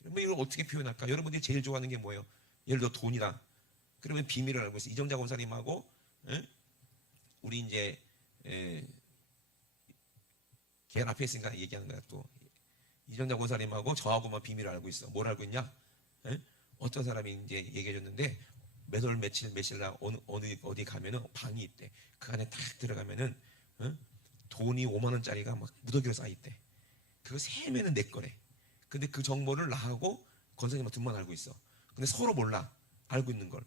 그러면 이걸 어떻게 표현할까? 여러분들이 제일 좋아하는 게 뭐예요? 예를 들어 돈이다. 그러면 비밀을 알고 있어요. 이정자 권사님하고 우리 이제 걔 앞에 있으니까 얘기하는 거야. 또 이정자 권사님하고 저하고만 비밀을 알고 있어. 뭘 알고 있냐? 어떤 사람이 이제 얘기해 줬는데 몇 월 며칠 날 어디 가면은 방이 있대. 그 안에 딱 들어가면은 돈이 5만 원짜리가 막 무더기로 쌓여있대. 그거 세면은 내 거래. 근데 그 정보를 나하고 권사님만 둘만 알고 있어. 근데 서로 몰라. 알고 있는 걸.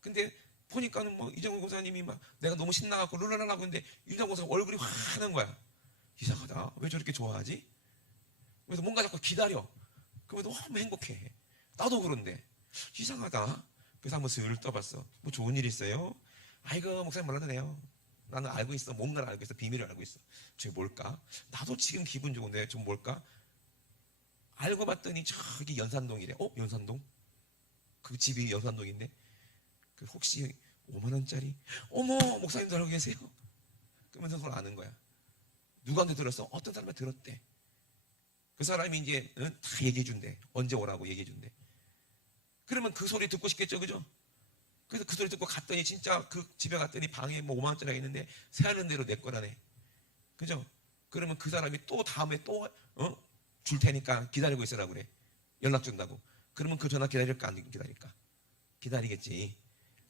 근데 보니까는 뭐 이정훈 권사님이 막 내가 너무 신나갖고 룰라라라고 했는데 이정훈 권사 얼굴이 화나는 거야. 이상하다. 왜 저렇게 좋아하지? 그래서 뭔가 자꾸 기다려. 그러면 너무 행복해. 나도 그런데 이상하다. 그래서 한번 슬 떠봤어. 뭐 좋은 일 있어요? 아이고 목사님 몰라도 돼요. 나는 알고 있어. 뭔가를 알고 있어. 비밀을 알고 있어. 저게 뭘까? 나도 지금 기분 좋은데 좀 뭘까? 알고 봤더니 저기 연산동이래. 연산동? 그 집이 연산동인데 그 혹시 5만 원짜리? 어머 목사님도 알고 계세요? 그러면서 그걸 아는 거야. 누구한테 들었어? 어떤 사람한테 들었대. 그 사람이 이제 다 얘기해 준대. 언제 오라고 얘기해 준대. 그러면 그 소리 듣고 싶겠죠, 그죠? 그래서 그 소리 듣고 갔더니 진짜 그 집에 갔더니 방에 뭐 5만 원짜리가 있는데 세하는 대로 내 거라네. 그죠? 그러면 그 사람이 또 다음에 또 줄 테니까 기다리고 있으라 그래. 연락 준다고. 그러면 그 전화 기다릴까 안 기다릴까? 기다리겠지.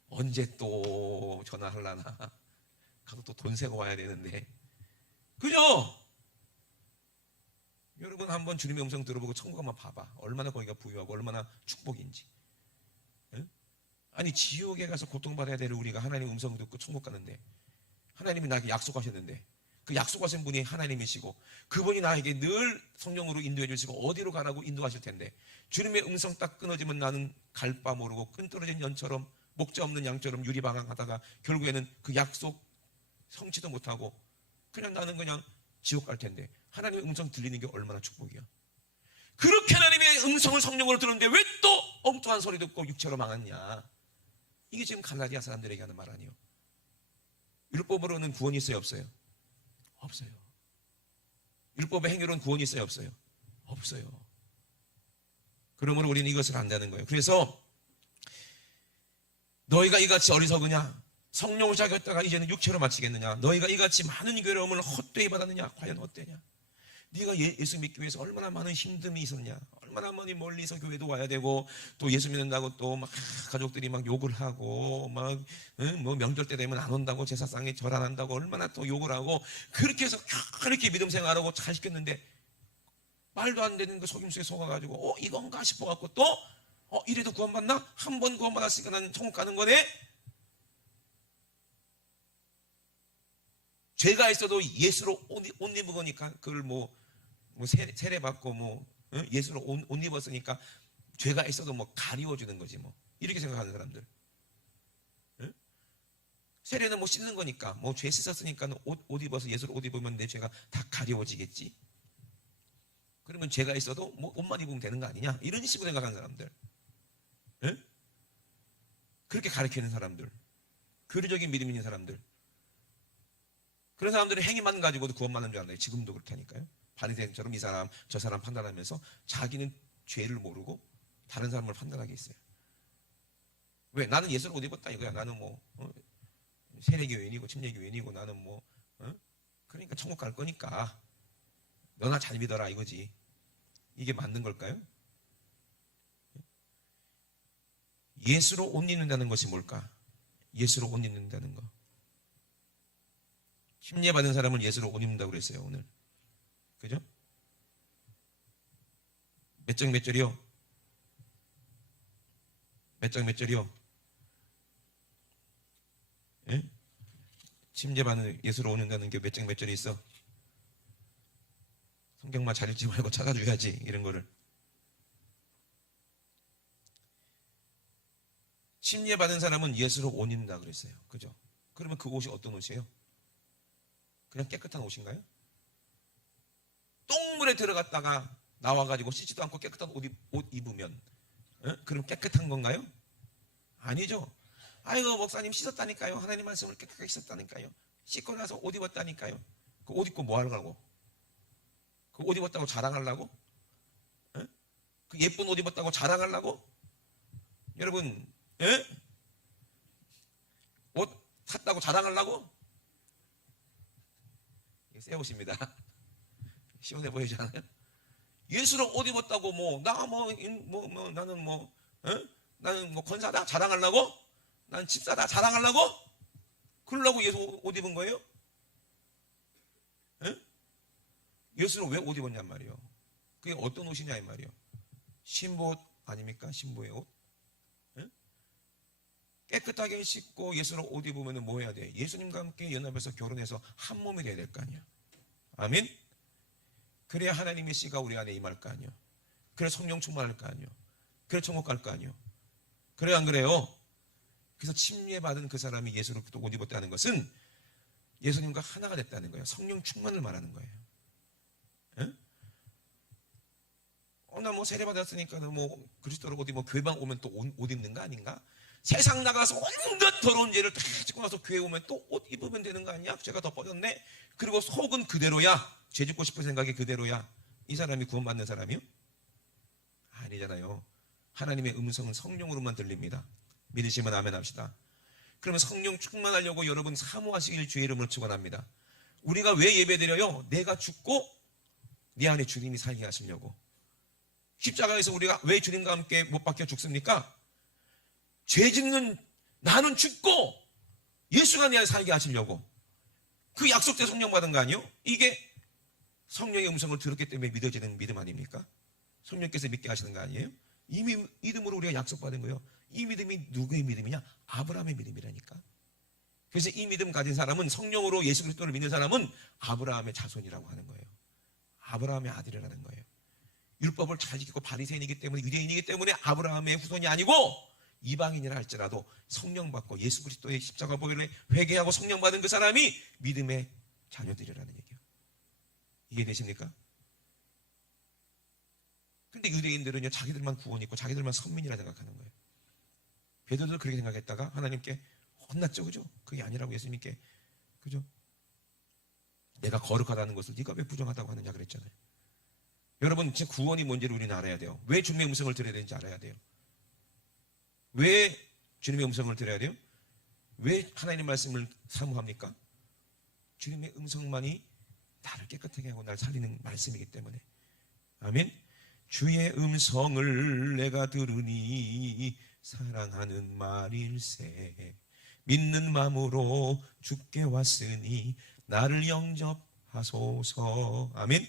언제 또 전화하려나? 가서 또 돈 세고 와야 되는데. 그죠? 여러분 한번 주님의 음성 들어보고 천국 한번 봐봐. 얼마나 거기가 부유하고 얼마나 축복인지. 응? 아니 지옥에 가서 고통받아야 되는 우리가 하나님 음성 듣고 천국 가는데 하나님이 나에게 약속하셨는데 그 약속하신 분이 하나님이시고 그분이 나에게 늘 성령으로 인도해 주시고 어디로 가라고 인도하실 텐데 주님의 음성 딱 끊어지면 나는 갈 바 모르고 끈 떨어진 연처럼 목자 없는 양처럼 유리방황하다가 결국에는 그 약속 성취도 못하고 그냥 나는 그냥 지옥 갈 텐데 하나님의 음성 들리는 게 얼마나 축복이야. 그렇게 하나님의 음성을 성령으로 들었는데 왜 또 엉뚱한 소리 듣고 육체로 망했냐? 이게 지금 갈라디아 사람들에게 하는 말 아니에요. 율법으로는 구원이 있어요, 없어요? 없어요. 율법의 행위로는 구원이 있어요, 없어요? 없어요. 그러므로 우리는 이것을 안다는 거예요. 그래서 너희가 이같이 어리석으냐? 성령을 자겼다가 이제는 육체로 마치겠느냐? 너희가 이같이 많은 괴로움을 헛되이 받았느냐? 과연 어때냐? 네가 예수 믿기 위해서 얼마나 많은 힘듦이 있었냐? 얼마나 멀리서 교회도 와야 되고 또 예수 믿는다고 또 막 가족들이 막 욕을 하고 막 뭐 명절 때 되면 안 온다고 제사상에 절 안 한다고 얼마나 또 욕을 하고 그렇게 해서 그렇게 믿음 생활하고 잘 시켰는데 말도 안 되는 그 속임수에 속아가지고 이건가 싶어갖고 또 이래도 구원받나? 한 번 구원받았으니까 나는 천국 가는 거네? 죄가 있어도 예수로 옷 입은 거니까 그걸 세례 받고 예수로 옷 입었으니까 죄가 있어도 가리워주는 거지 이렇게 생각하는 사람들. 세례는 씻는 거니까 죄 씻었으니까 옷 입어서 예수로 옷 입으면 내 죄가 다 가리워지겠지. 그러면 죄가 있어도 옷만 입으면 되는 거 아니냐? 이런 식으로 생각하는 사람들. 그렇게 가르치는 사람들. 교리적인 믿음 있는 사람들. 그런 사람들이 행위만 가지고도 구원받는 줄 알아요. 지금도 그렇게 하니까요. 바리새인처럼 이 사람 저 사람 판단하면서 자기는 죄를 모르고 다른 사람을 판단하게 있어요. 왜? 나는 예수를 옷 입었다 이거야. 나는 세례교인이고 침례교인이고 나는 그러니까 천국 갈 거니까 너나 잘 믿어라 이거지. 이게 맞는 걸까요? 예수로 옷 입는다는 것이 뭘까? 예수로 옷 입는다는 거. 침례 받은 사람은 예수로 옷 입는다고 그랬어요 오늘. 그죠? 몇 장 몇 절이요? 몇 장 몇 절이요? 예? 침례 받는 예수로 오는다는 게 몇 장 몇 절이 있어? 성경만 잘 읽지 말고 찾아줘야지 이런 거를. 침례 받은 사람은 예수로 옷 입는다 그랬어요. 그죠? 그러면 그 옷이 어떤 옷이에요? 그냥 깨끗한 옷인가요? 똥물에 들어갔다가 나와가지고 씻지도 않고 깨끗한 옷 입으면 그럼 깨끗한 건가요? 아니죠. 아이고 목사님 씻었다니까요. 하나님 말씀을 깨끗하게 씻었다니까요. 씻고 나서 옷 입었다니까요. 그 옷 입고 뭐 하려고? 그 옷 입었다고 자랑하려고? 그 예쁜 옷 입었다고 자랑하려고? 여러분 옷 샀다고 자랑하려고? 새 옷입니다. 시원해 보이지 않아요? 예수로 옷 입었다고 나는 권사다 자랑하려고? 나는 집사다 자랑하려고? 그러려고 예수 옷 입은 거예요? 예수로 왜 옷 입었냔 말이에요. 그게 어떤 옷이냐 이 말이에요. 신부 옷 아닙니까? 신부의 옷. 깨끗하게 씻고 예수로 옷 입으면 뭐 해야 돼? 예수님과 함께 연합해서 결혼해서 한 몸이 돼야 될 거 아니야. 아멘? 그래야 하나님의 씨가 우리 안에 임할 거 아니야. 그래 성령 충만할 거 아니야. 그래 천국 갈 거 아니야. 그래 안 그래요? 그래서 침례받은 그 사람이 예수로 또 옷 입었다는 것은 예수님과 하나가 됐다는 거예요. 성령 충만을 말하는 거예요. 나 세례 받았으니까 그리스도로 옷 입으면 교회방 오면 또 옷 입는 거 아닌가? 세상 나가서 온갖 더러운 죄를 다 짓고 나서 교회 오면 또 옷 입으면 되는 거 아니야? 죄가 더 빠졌네? 그리고 속은 그대로야. 죄 짓고 싶은 생각이 그대로야. 이 사람이 구원받는 사람이요? 아니잖아요. 하나님의 음성은 성령으로만 들립니다. 믿으시면 아멘 합시다. 그러면 성령 충만하려고 여러분 사모하시길 주의 이름으로 축원합니다. 우리가 왜 예배드려요? 내가 죽고 내 안에 주님이 살게 하시려고. 십자가에서 우리가 왜 주님과 함께 못 박혀 죽습니까? 죄 짓는 나는 죽고 예수가 내 안에 살게 하시려고. 그 약속대 성령 받은 거 아니에요? 이게 성령의 음성을 들었기 때문에 믿어지는 믿음 아닙니까? 성령께서 믿게 하시는 거 아니에요? 이 믿음으로 우리가 약속받은 거예요. 이 믿음이 누구의 믿음이냐? 아브라함의 믿음이라니까. 그래서 이 믿음 가진 사람은, 성령으로 예수 그리스도를 믿는 사람은 아브라함의 자손이라고 하는 거예요. 아브라함의 아들이라는 거예요. 율법을 잘 지키고 바리새인이기 때문에, 유대인이기 때문에 아브라함의 후손이 아니고 이방인이라 할지라도 성령 받고 예수 그리스도의 십자가 보혈에 회개하고 성령 받은 그 사람이 믿음의 자녀들이라는 얘기예요. 이해되십니까? 근데 유대인들은요, 자기들만 구원이 있고 자기들만 선민이라 생각하는 거예요. 베드로도 그렇게 생각했다가 하나님께 혼났죠. 그죠? 그게 아니라고 예수님께. 그죠? 내가 거룩하다는 것을 네가 왜 부정하다고 하느냐 그랬잖아요. 여러분, 진짜 구원이 뭔지를 우리는 알아야 돼요. 왜 주님의 음성을 들어야 되는지 알아야 돼요. 왜 주님의 음성을 들어야 돼요? 왜 하나님의 말씀을 사모합니까? 주님의 음성만이 나를 깨끗하게 하고 나를 살리는 말씀이기 때문에. 아멘. 주의 음성을 내가 들으니 사랑하는 말일세. 믿는 마음으로 주께 왔으니 나를 영접하소서. 아멘.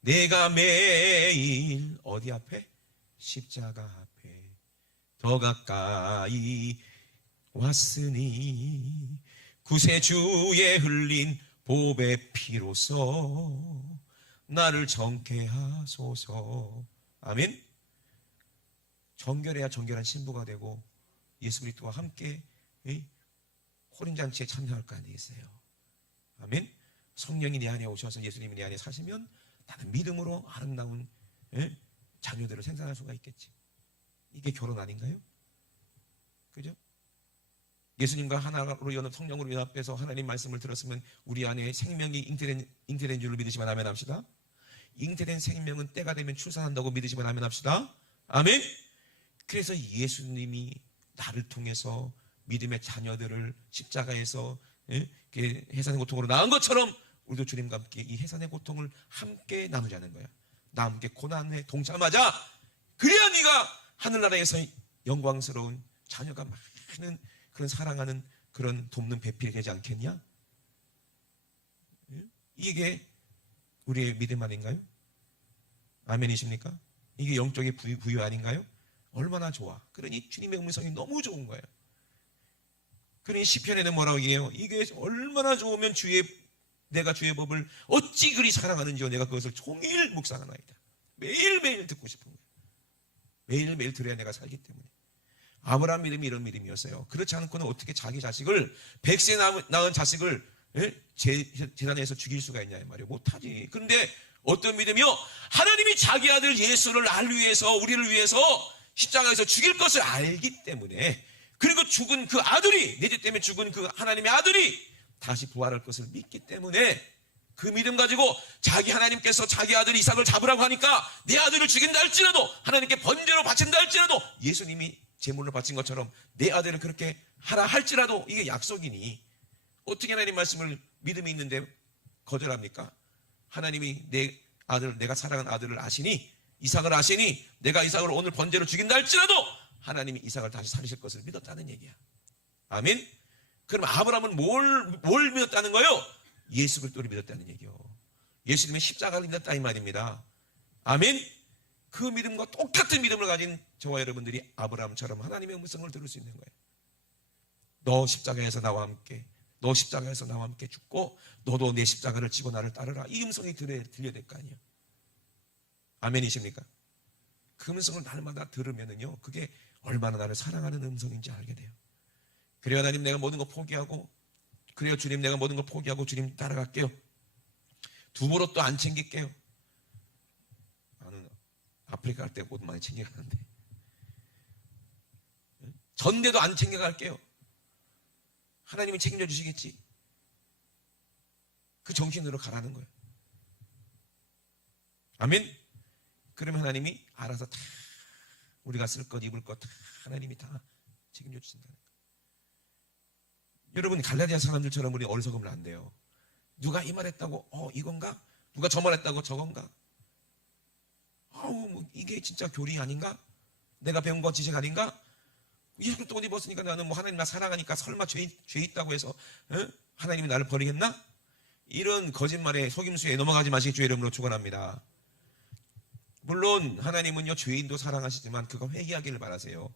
내가 매일 어디 앞에? 십자가 앞에 더 가까이 왔으니 구세주의 흘린 보배 피로써 나를 정케 하소서. 아멘. 정결해야 정결한 신부가 되고 예수 그리스도와 함께 호린잔치에 참여할 거 아니겠어요? 아멘. 성령이 내 안에 오셔서 예수님이 내 안에 사시면 나는 믿음으로 아름다운 자녀들을 생산할 수가 있겠지. 이게 결혼 아닌가요? 그죠? 예수님과 하나로 연합, 성령으로 연합해서 하나님 말씀을 들었으면 우리 안에 생명이 잉태된 줄을 믿으시면 아멘 합시다. 잉태된 생명은 때가 되면 출산한다고 믿으시면 아멘 합시다. 아멘. 그래서 예수님이 나를 통해서 믿음의 자녀들을 십자가에서 해산의 고통으로 낳은 것처럼 우리도 주님과 함께 이 해산의 고통을 함께 나누자는 거야. 나와 함께 고난에 동참하자. 그래야 네가 하늘나라에서 영광스러운 자녀가 많은 그런 사랑하는 그런 돕는 배필이 되지 않겠냐? 이게 우리의 믿음 아닌가요? 아멘이십니까? 이게 영적인 부유 아닌가요? 얼마나 좋아. 그러니 주님의 음성이 너무 좋은 거예요. 그러니 시편에는 뭐라고 얘기해요? 이게 얼마나 좋으면 내가 주의 법을 어찌 그리 사랑하는지요. 내가 그것을 종일 묵상하나이다. 매일매일 듣고 싶은 거예요. 매일매일 들어야 내가 살기 때문에. 아브라함 믿음이 이런 믿음이었어요. 그렇지 않고는 어떻게 자기 자식을 100세 낳은 자식을 제단에서 죽일 수가 있냐 이 말이에요. 못하지. 그런데 어떤 믿음이요? 하나님이 자기 아들 예수를 우리를 위해서 십자가에서 죽일 것을 알기 때문에, 그리고 죽은 그 아들이, 내 죄 때문에 죽은 그 하나님의 아들이 다시 부활할 것을 믿기 때문에 그 믿음 가지고 자기 하나님께서 자기 아들 이삭을 잡으라고 하니까 내 아들을 죽인다 할지라도, 하나님께 번제로 바친다 할지라도, 예수님이 제물로 바친 것처럼 내 아들을 그렇게 하라 할지라도 이게 약속이니 어떻게 하나님 말씀을 믿음이 있는데 거절합니까? 하나님이 내 아들, 내가 사랑하는 아들을 아시니, 이삭을 아시니 내가 이삭을 오늘 번제로 죽인다 할지라도 하나님이 이삭을 다시 살리실 것을 믿었다는 얘기야. 아멘. 그럼 아브라함은 뭘 믿었다는 거예요? 예수 그리스도를 믿었다는 얘기요. 예수님의 십자가를 믿었다 이 말입니다. 아멘. 그 믿음과 똑같은 믿음을 가진 저와 여러분들이 아브라함처럼 하나님의 음성을 들을 수 있는 거예요. 너 십자가에서 나와 함께, 너 십자가에서 나와 함께 죽고 너도 내 십자가를 지고 나를 따르라. 이 음성이 들려야 될 거 아니에요. 아멘이십니까? 그 음성을 날마다 들으면은요, 그게 얼마나 나를 사랑하는 음성인지 알게 돼요. 그래요, 하나님 내가 모든 거 포기하고, 그래요 주님 내가 모든 거 포기하고 주님 따라갈게요. 두부로 또 안 챙길게요. 나는 아프리카 갈 때 옷 많이 챙겨가는데 전대도 안 챙겨갈게요. 하나님이 책임져 주시겠지. 그 정신으로 가라는 거예요. 아멘. 그러면 하나님이 알아서 다 우리가 쓸 것 입을 것 다 하나님이 다 책임져 주신다는 거예요. 여러분, 갈라디아 사람들처럼 우리 어리석으면 안 돼요. 누가 이 말했다고 이건가? 누가 저 말했다고 저건가? 뭐 이게 진짜 교리 아닌가? 내가 배운 거 지식 아닌가? 예수 그리스도 옷 입었으니까 나는 뭐 하나님 나 사랑하니까 설마 죄 있다고 해서 하나님이 나를 버리겠나? 이런 거짓말에 속임수에 넘어가지 마시기 주의 이름으로 축원합니다. 물론 하나님은요 죄인도 사랑하시지만 그거 회개하기를 바라세요.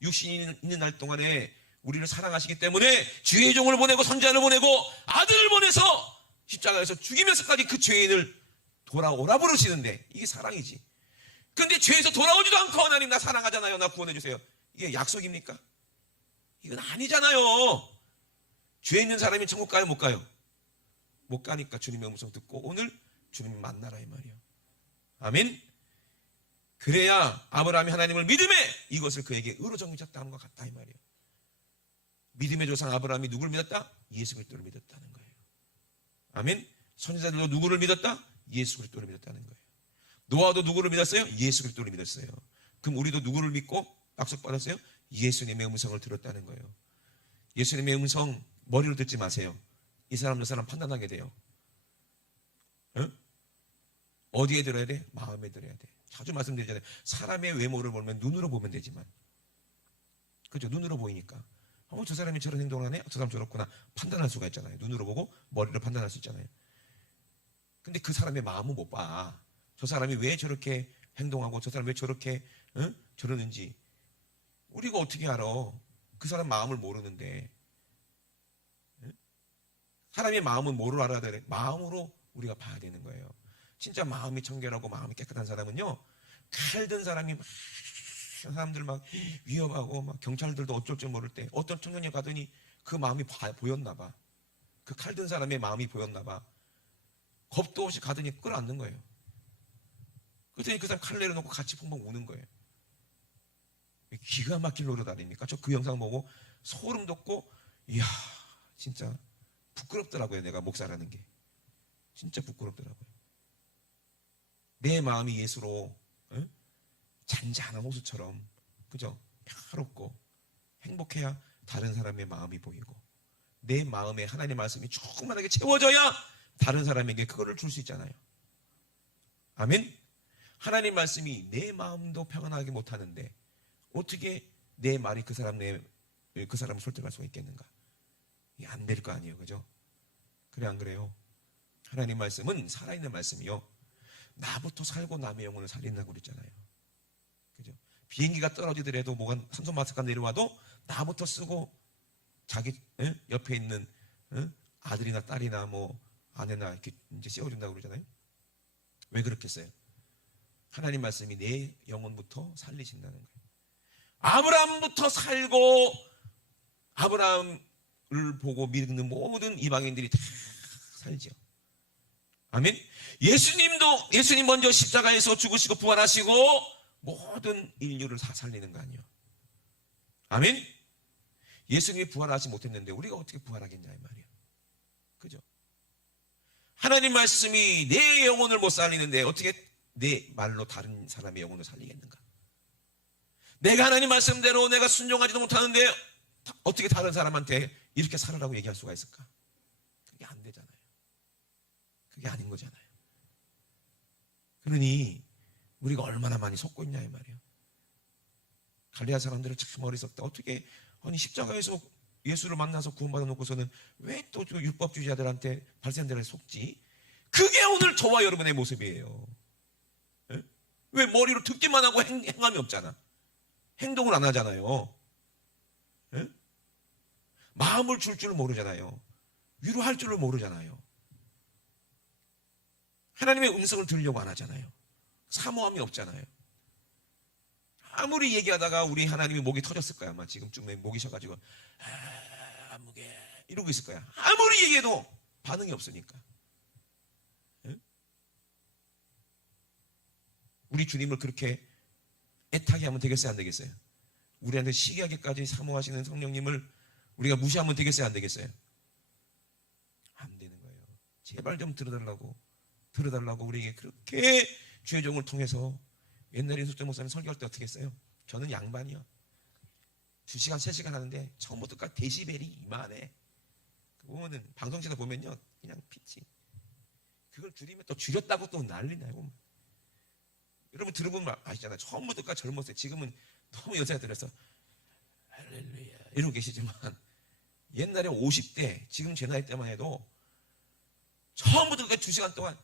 육신이 있는 날 동안에 우리를 사랑하시기 때문에 주의 종을 보내고 선지자를 보내고 아들을 보내서 십자가에서 죽이면서까지 그 죄인을 돌아오라 부르시는데 이게 사랑이지. 그런데 죄에서 돌아오지도 않고 하나님 나 사랑하잖아요, 나 구원해 주세요. 이게 약속입니까? 이건 아니잖아요. 죄 있는 사람이 천국 가요, 못 가요? 못 가니까 주님의 음성 듣고 오늘 주님 만나라 이 말이에요. 아멘. 그래야 아브라함이 하나님을 믿음에 이것을 그에게 의로 정해졌다는 것 같다 이 말이에요. 믿음의 조상 아브라함이 누구를 믿었다? 예수 그리스도를 믿었다는 거예요. 아멘. 선지자들도 누구를 믿었다? 예수 그리스도를 믿었다는 거예요. 노아도 누구를 믿었어요? 예수 그리스도를 믿었어요. 그럼 우리도 누구를 믿고 약속받았어요? 예수님의 음성을 들었다는 거예요. 예수님의 음성 머리로 듣지 마세요. 이 사람 저 사람 판단하게 돼요. 어디에 들어야 돼? 마음에 들어야 돼. 자주 말씀드리잖아요. 사람의 외모를 보면 눈으로 보면 되지만, 그죠? 눈으로 보이니까 저 사람이 저런 행동을 하네? 저 사람 저렇구나 판단할 수가 있잖아요. 눈으로 보고 머리로 판단할 수 있잖아요. 근데 그 사람의 마음은 못 봐. 저 사람이 왜 저렇게 행동하고 저 사람이 왜 저렇게 저러는지 우리가 어떻게 알아? 그 사람 마음을 모르는데. 사람의 마음은 뭐로 알아야 돼? 마음으로 우리가 봐야 되는 거예요. 진짜 마음이 청결하고 마음이 깨끗한 사람은요, 칼든 사람이 막 사람들 막 위협하고 막 경찰들도 어쩔 줄 모를 때 어떤 청년이 가더니 그 마음이 보였나 봐. 그 칼든 사람의 마음이 보였나 봐. 겁도 없이 가더니 끌어안는 거예요. 그랬더니 그 사람 칼 내려놓고 같이 펑펑 우는 거예요. 기가 막힐 노릇 아닙니까? 저 그 영상 보고 소름 돋고, 이야 진짜 부끄럽더라고요. 내가 목사라는 게 진짜 부끄럽더라고요. 내 마음이 예수로 잔잔한 호수처럼, 그죠? 평화롭고 행복해야 다른 사람의 마음이 보이고, 내 마음에 하나님의 말씀이 충만하게 채워져야 다른 사람에게 그거를 줄 수 있잖아요. 아멘. 하나님 말씀이 내 마음도 평안하게 못하는데 어떻게 내 말이 그 사람을 설득할 수가 있겠는가? 이게 안 될 거 아니에요, 그죠? 그래 안 그래요? 하나님 말씀은 살아있는 말씀이요, 나부터 살고 남의 영혼을 살린다고 그랬잖아요. 그죠? 비행기가 떨어지더라도 뭐가 산소마스크가 내려와도 나부터 쓰고 자기 옆에 있는 아들이나 딸이나 뭐 아내나 이렇게 이제 씌워준다고 그러잖아요. 왜 그렇겠어요? 하나님 말씀이 내 영혼부터 살리신다는 거예요. 아브라함부터 살고 아브라함을 보고 믿는 모든 이방인들이 다 살죠. 아멘. 예수님 먼저 십자가에서 죽으시고 부활하시고 모든 인류를 다 살리는 거 아니에요. 아멘. 예수님이 부활하지 못했는데 우리가 어떻게 부활하겠냐 이 말이에요. 그죠? 하나님 말씀이 내 영혼을 못 살리는데 어떻게 내 말로 다른 사람의 영혼을 살리겠는가? 내가 하나님 말씀대로 내가 순종하지도 못하는데 어떻게 다른 사람한테 이렇게 살으라고 얘기할 수가 있을까? 그게 안 되잖아요. 그게 아닌 거잖아요. 그러니 우리가 얼마나 많이 속고 있냐 이 말이에요. 갈리아 사람들을 참 어리석다. 어떻게 아니 십자가에서 예수를 만나서 구원받아 놓고서는 왜 또 율법주의자들한테 발센들을 속지? 그게 오늘 저와 여러분의 모습이에요. 에? 왜 머리로 듣기만 하고 행함이 없잖아. 행동을 안 하잖아요. 에? 마음을 줄 줄 모르잖아요. 위로할 줄을 모르잖아요. 하나님의 음성을 들으려고 안 하잖아요. 사모함이 없잖아요. 아무리 얘기하다가 우리 하나님이 목이 터졌을 거야. 아마 지금쯤에 목이 쉬어가지고 아무게 이러고 있을 거야. 아무리 얘기해도 반응이 없으니까. 응? 우리 주님을 그렇게 애타게 하면 되겠어요, 안 되겠어요? 우리한테 시기하게까지 사모하시는 성령님을 우리가 무시하면 되겠어요, 안 되겠어요? 안 되는 거예요. 제발 좀 들어달라고 우리에게 그렇게 주의 종을 통해서. 옛날에 인숙재 목사님 설교할 때 어떻게 했어요? 저는 양반이요. 2시간, 3시간 하는데 처음부터 끝까지 데시벨이 이만해. 보면은 방송실에 보면요, 그냥 피치. 그걸 줄이면 또 줄였다고 또 난리나요. 여러분 들어보면 아시잖아요. 처음부터 끝까지 젊었어요. 지금은 너무 여자가 들어서 할렐루야 이러고 계시지만 옛날에 50대, 지금 제 나이 때만 해도 처음부터 끝까지 2시간 동안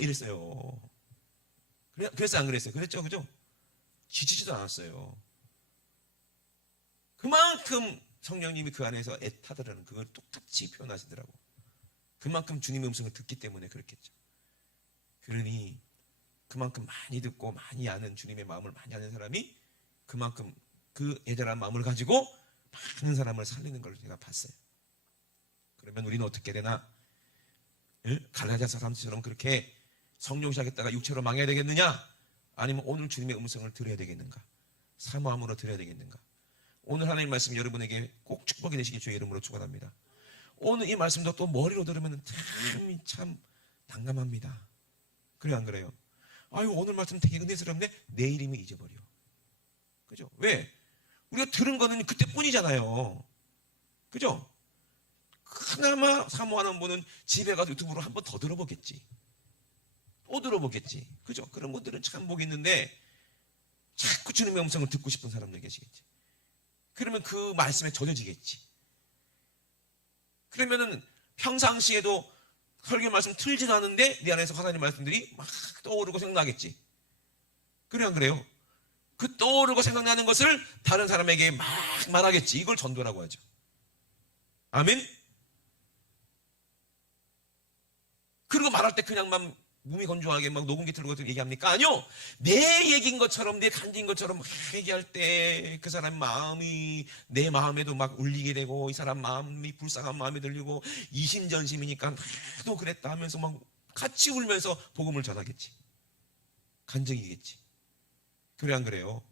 이랬어요. 그래서 안 그랬어요? 그랬죠, 그죠? 지치지도 않았어요. 그만큼 성령님이 그 안에서 애타더라는 그걸 똑같이 표현하시더라고. 그만큼 주님의 음성을 듣기 때문에 그렇겠죠. 그러니 그만큼 많이 듣고 많이 아는, 주님의 마음을 많이 아는 사람이 그만큼 그 애절한 마음을 가지고 많은 사람을 살리는 걸 제가 봤어요. 그러면 우리는 어떻게 되나? 갈라디아 사람처럼 그렇게 성령 시작했다가 육체로 망해야 되겠느냐? 아니면 오늘 주님의 음성을 들어야 되겠는가? 사모함으로 들어야 되겠는가? 오늘 하나님 말씀 여러분에게 꼭 축복이 되시길 주의 이름으로 축원합니다. 오늘 이 말씀도 또 머리로 들으면 참 난감합니다. 그래 안 그래요? 아유 오늘 말씀 되게 은혜스럽네. 내일이면 잊어버려. 그죠? 왜? 우리가 들은 거는 그때뿐이잖아요. 그죠? 그나마 사모하는 분은 집에 가서 유튜브로 한 번 더 들어보겠지. 또 들어보겠지. 그죠? 그런 분들은 참 복이 있는데 자꾸 주님의 음성을 듣고 싶은 사람들 계시겠지. 그러면 그 말씀에 젖어지겠지. 그러면은 평상시에도 설교 말씀 틀지도 않은데 내 안에서 하나님 말씀들이 막 떠오르고 생각나겠지. 그래 안 그래요? 그 떠오르고 생각나는 것을 다른 사람에게 막 말하겠지. 이걸 전도라고 하죠. 아멘? 그리고 말할 때 그냥만 몸이 건조하게 막 녹음기 틀고 얘기합니까? 아니요. 내 얘기인 것처럼 내 간증인 것처럼 막 얘기할 때 그 사람 마음이 내 마음에도 막 울리게 되고 이 사람 마음이 불쌍한 마음이 들리고 이심전심이니까 나도 그랬다 하면서 막 같이 울면서 복음을 전하겠지. 간증이겠지. 그래 안 그래요?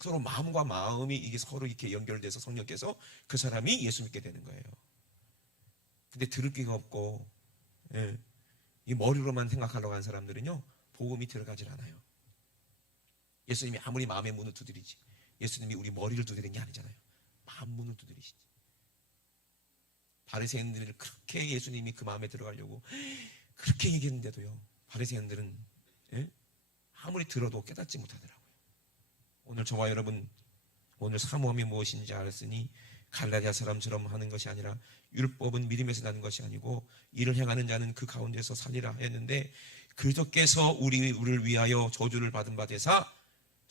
서로 마음과 마음이 이게 서로 이렇게 연결돼서 성령께서 그 사람이 예수 믿게 되는 거예요. 근데 들을 기가 없고 이 머리로만 생각하려고 하는 사람들은요 복음이 들어가질 않아요. 예수님이 아무리 마음의 문을 두드리지 예수님이 우리 머리를 두드리는 게 아니잖아요. 마음 문을 두드리시지. 바리새인들을 그렇게 예수님이 그 마음에 들어가려고 그렇게 얘기했는데도요 바리새인들은 아무리 들어도 깨닫지 못하더라고요. 오늘 저와 여러분 오늘 사모함이 무엇인지 알았으니 갈라디아 사람처럼 하는 것이 아니라 율법은 믿음에서 나는 것이 아니고 이를 행하는 자는 그 가운데서 살리라 했는데 그리스도께서 우리를 위하여 저주를 받은 바 되사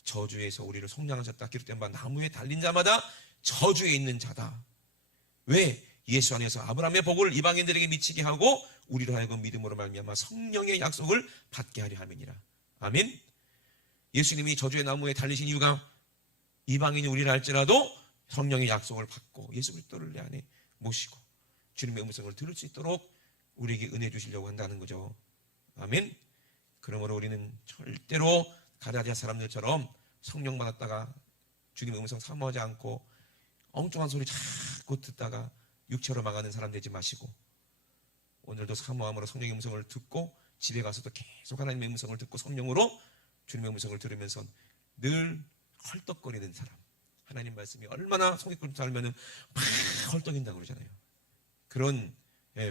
저주에서 우리를 속량하셨다. 기록된 바 나무에 달린 자마다 저주에 있는 자다. 왜? 예수 안에서 아브라함의 복을 이방인들에게 미치게 하고 우리로 하여금 믿음으로 말미암아 성령의 약속을 받게 하려 함이니라. 아멘. 예수님이 저주의 나무에 달리신 이유가 이방인이 우리를 할지라도 성령의 약속을 받고 예수 그리스도를 내 안에 모시고 주님의 음성을 들을 수 있도록 우리에게 은혜 주시려고 한다는 거죠. 아멘. 그러므로 우리는 절대로 갈라디아 사람들처럼 성령 받았다가 주님의 음성 사모하지 않고 엉뚱한 소리 자꾸 듣다가 육체로 망하는 사람 되지 마시고 오늘도 사모함으로 성령의 음성을 듣고 집에 가서도 계속 하나님의 음성을 듣고 성령으로 주님의 음성을 들으면서 늘 헐떡거리는 사람. 하나님 말씀이 얼마나 속이 끓고 살면은 막 헐떡인다고 그러잖아요. 그런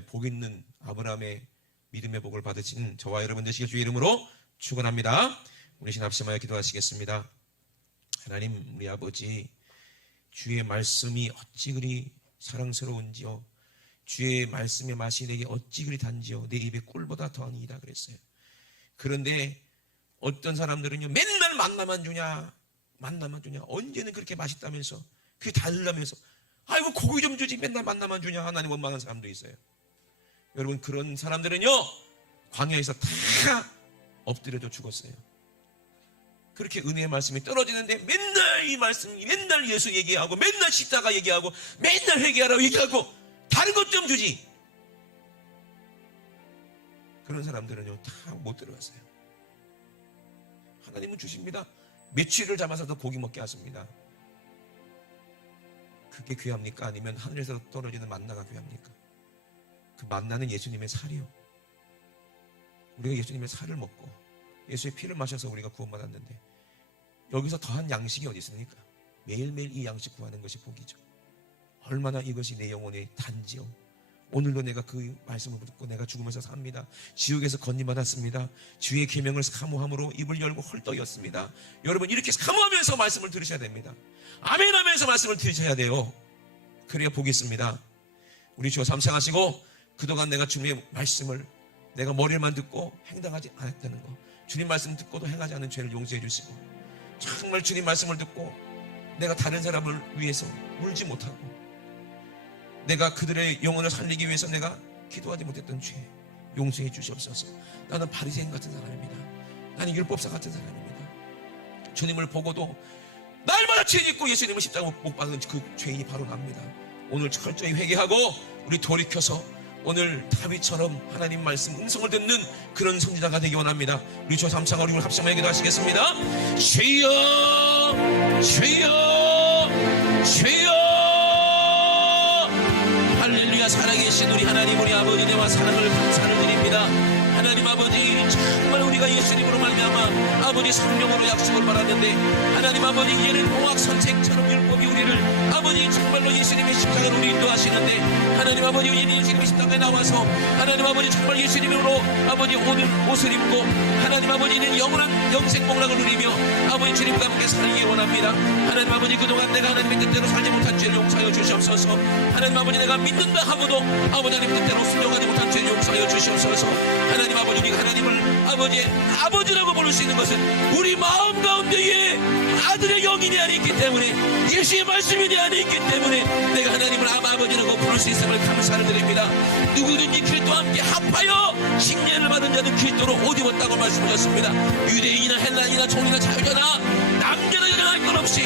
복 있는 아브라함의 믿음의 복을 받으신 저와 여러분 되시길 주의 이름으로 축원합니다. 우리 신 합심하여 기도하시겠습니다. 하나님 우리 아버지 주의 말씀이 어찌 그리 사랑스러운지요. 주의 말씀의 맛이 내게 어찌 그리 단지요. 내 입에 꿀보다 더하니이다 그랬어요. 그런데 어떤 사람들은요 맨날 만나만 주냐 언제는 그렇게 맛있다면서 그게 달라면서 아이고 고기 좀 주지 맨날 만나만 주냐 하나님 원망하는 사람도 있어요. 여러분 그런 사람들은요 광야에서 다 엎드려져 죽었어요. 그렇게 은혜의 말씀이 떨어지는데 맨날 이 말씀 맨날 예수 얘기하고 맨날 십자가 얘기하고 맨날 회개하라고 얘기하고 다른 것 좀 주지. 그런 사람들은요 다 못 들어갔어요. 하나님은 주십니다. 며칠을 잡아서도 고기 먹게 하십니다. 그게 귀합니까? 아니면 하늘에서 떨어지는 만나가 귀합니까? 그 만나는 예수님의 살이요. 우리가 예수님의 살을 먹고 예수의 피를 마셔서 우리가 구원받았는데 여기서 더한 양식이 어디 있습니까? 매일매일 이 양식 구하는 것이 복이죠. 얼마나 이것이 내 영혼의 단지요. 오늘도 내가 그 말씀을 듣고 내가 죽으면서 삽니다. 지옥에서 건림받았습니다. 주의 계명을 사모함으로 입을 열고 헐떡이었습니다. 여러분 이렇게 사모하면서 말씀을 들으셔야 됩니다. 아멘 하면서 말씀을 들으셔야 돼요. 그래야 복이 있습니다. 우리 주여 삼생하시고 그동안 내가 주님의 말씀을 내가 머리만 듣고 행동하지 않았다는 거 주님 말씀 듣고도 행하지 않은 죄를 용서해 주시고 정말 주님 말씀을 듣고 내가 다른 사람을 위해서 울지 못하고 내가 그들의 영혼을 살리기 위해서 내가 기도하지 못했던 죄 용서해 주시옵소서. 나는 바리새인 같은 사람입니다. 나는 율법사 같은 사람입니다. 주님을 보고도 날마다 죄 짓고 예수님을 십자가 못 박은 그 죄인이 바로 납니다. 오늘 철저히 회개하고 우리 돌이켜서 오늘 다윗처럼 하나님 말씀 음성을 듣는 그런 선지자가 되기 원합니다. 우리 주 3차가 우리 합성하여 기도하시겠습니다. 주여 주여 주여. 할렐루야. 살아계신 우리 하나님, 우리 아버지 대와 사랑을 감사를 드립니다. 하나님 아버지, 정말 우리가 예수님으로 말미암아 아버지 성령으로 약속을 받았는데, 하나님 아버지 이제는 공학 선생처럼 율법이 우리를 아버지 정말로 예수님의 십자가를 우리 인도하시는데, 하나님 아버지 이제는 예수님의 십자가에 나와서 하나님 아버지 정말 예수님으로 아버지 오늘 옷을 입고 하나님 아버지는 영원한 영생복락을 누리며 아버지 주님과 함께 살기 원합니다. 하나님 아버지, 그동안 내가 하나님의 뜻대로 살지 못한 죄를 용서하여 주시옵소서. 하나님 아버지, 내가 믿는다 하고도 아버지 하나님 뜻대로 순종하지 못한 죄를 용서하여 주시옵소서. 하나님 아버지, 우리가 하나님을 아버지라고 부를 수 있는 것은 우리 마음 가운데에 아들의 영이 내 안에 있기 때문에, 예수의 말씀이 내 안에 있기 때문에 내가 하나님을 아버지라고 부를 수 있음을 감사를 드립니다. 누구든지 그리스도와 함께 합하여 칭례를 받은 자는 그리스도로 옷 입었다고 말씀하셨습니다. 유대인이나 헬라인이나 종이나 자유자나 남자나 여자나 할 것 없이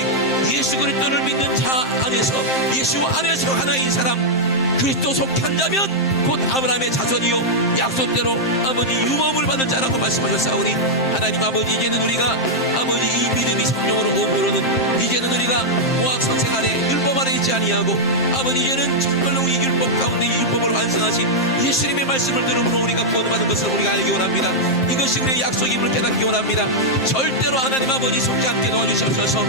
예수 그리스도를 믿는 자 안에서, 예수 안에서 하나인 사람, 그리스도 속한 자면 곧 아브라함의 자손이요 약속대로 아버지 유업을 받을 자라고 말씀하셨사오니, 하나님 아버지 이제는 우리가 아버지 이 믿음이 성령으로 오므로는 이제는 우리가 모학 선생 안에 율법 안에 있지 아니하고 아버지 이제는 정말로 우리 율법 가운데 율법을 완성하신 예수님의 말씀을 들음으로 우리가 구원받은 것을 우리가 알기 원합니다. 이것이 우리의 약속임을 깨닫기 원합니다. 절대로 하나님 아버지 속지 않게 도와주시옵소서.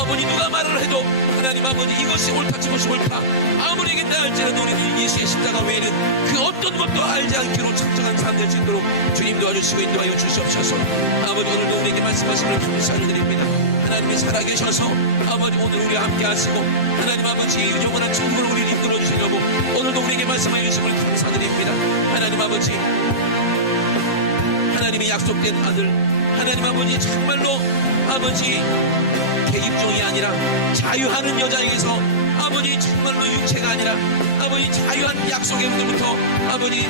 아버지 누가 말을 해도 하나님 아버지 이것이 옳다 저것이 옳다 아무리 얘기한다 할지라도 우리는 예수의 십자가 외에는 그 어떤 것도 알지 않기로 청정한 사람 될 수 있도록 주님 도와주시고 인도하여 주시옵소서. 아버지, 오늘도 우리에게 말씀하심을 감사를 드립니다. 하나님이 살아계셔서 아버지 오늘 우리와 함께 하시고 하나님 아버지 영원한 천국을 우리를 이끌어 주시려고 오늘도 우리에게 말씀하여 주심을 감사드립니다. 하나님 아버지, 하나님의 약속된 아들, 하나님 아버지 정말로 아버지 계집종이 아니라 자유하는 여자에게서 아버지 정말로 육체가 아니라 아버지 자유한 약속의 문부터 아버지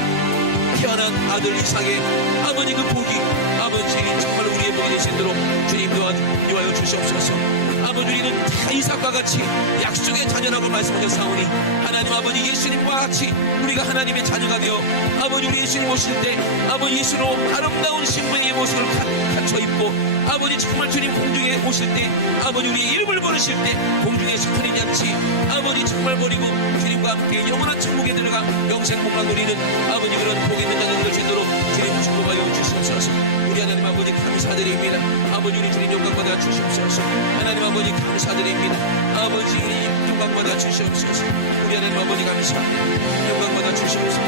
태어난 아들 이삭의 아버지 그 복이 아버지 정말 우리의 복이 되시도록 주님 도와주여 주시옵소서. 아버지, 우리는 다 이삭과 같이 약속의 자녀라고 말씀하셨사오니 하나님 아버지 예수님과 같이 우리가 하나님의 자녀가 되어 아버지 우리 예수님 오실 때 아버지 예수로 아름다운 신부의 모습을 갖춰 입고 아버지 정말 주님 공중에 오실 때 아버지 우리의 이름을 부르실 때 공중에서 흐리지 않지 아버지 정말 버리고 주님과 함께 영원한 천국에 들어가 영생복락 누리는 아버지 그런 복 있는 자녀들 되도록 주님 축복하여 주시옵소서. 우리 하나님 아버지 감사드립니다. 아버지 우리 주님 영광 받아 주시옵소서. 하나님 아버지 감사드립니다. 아버지 우리 영광 받아 주시옵소서. 우리 하나님 아버지 감사합니다. 영광 받아 주시옵소서.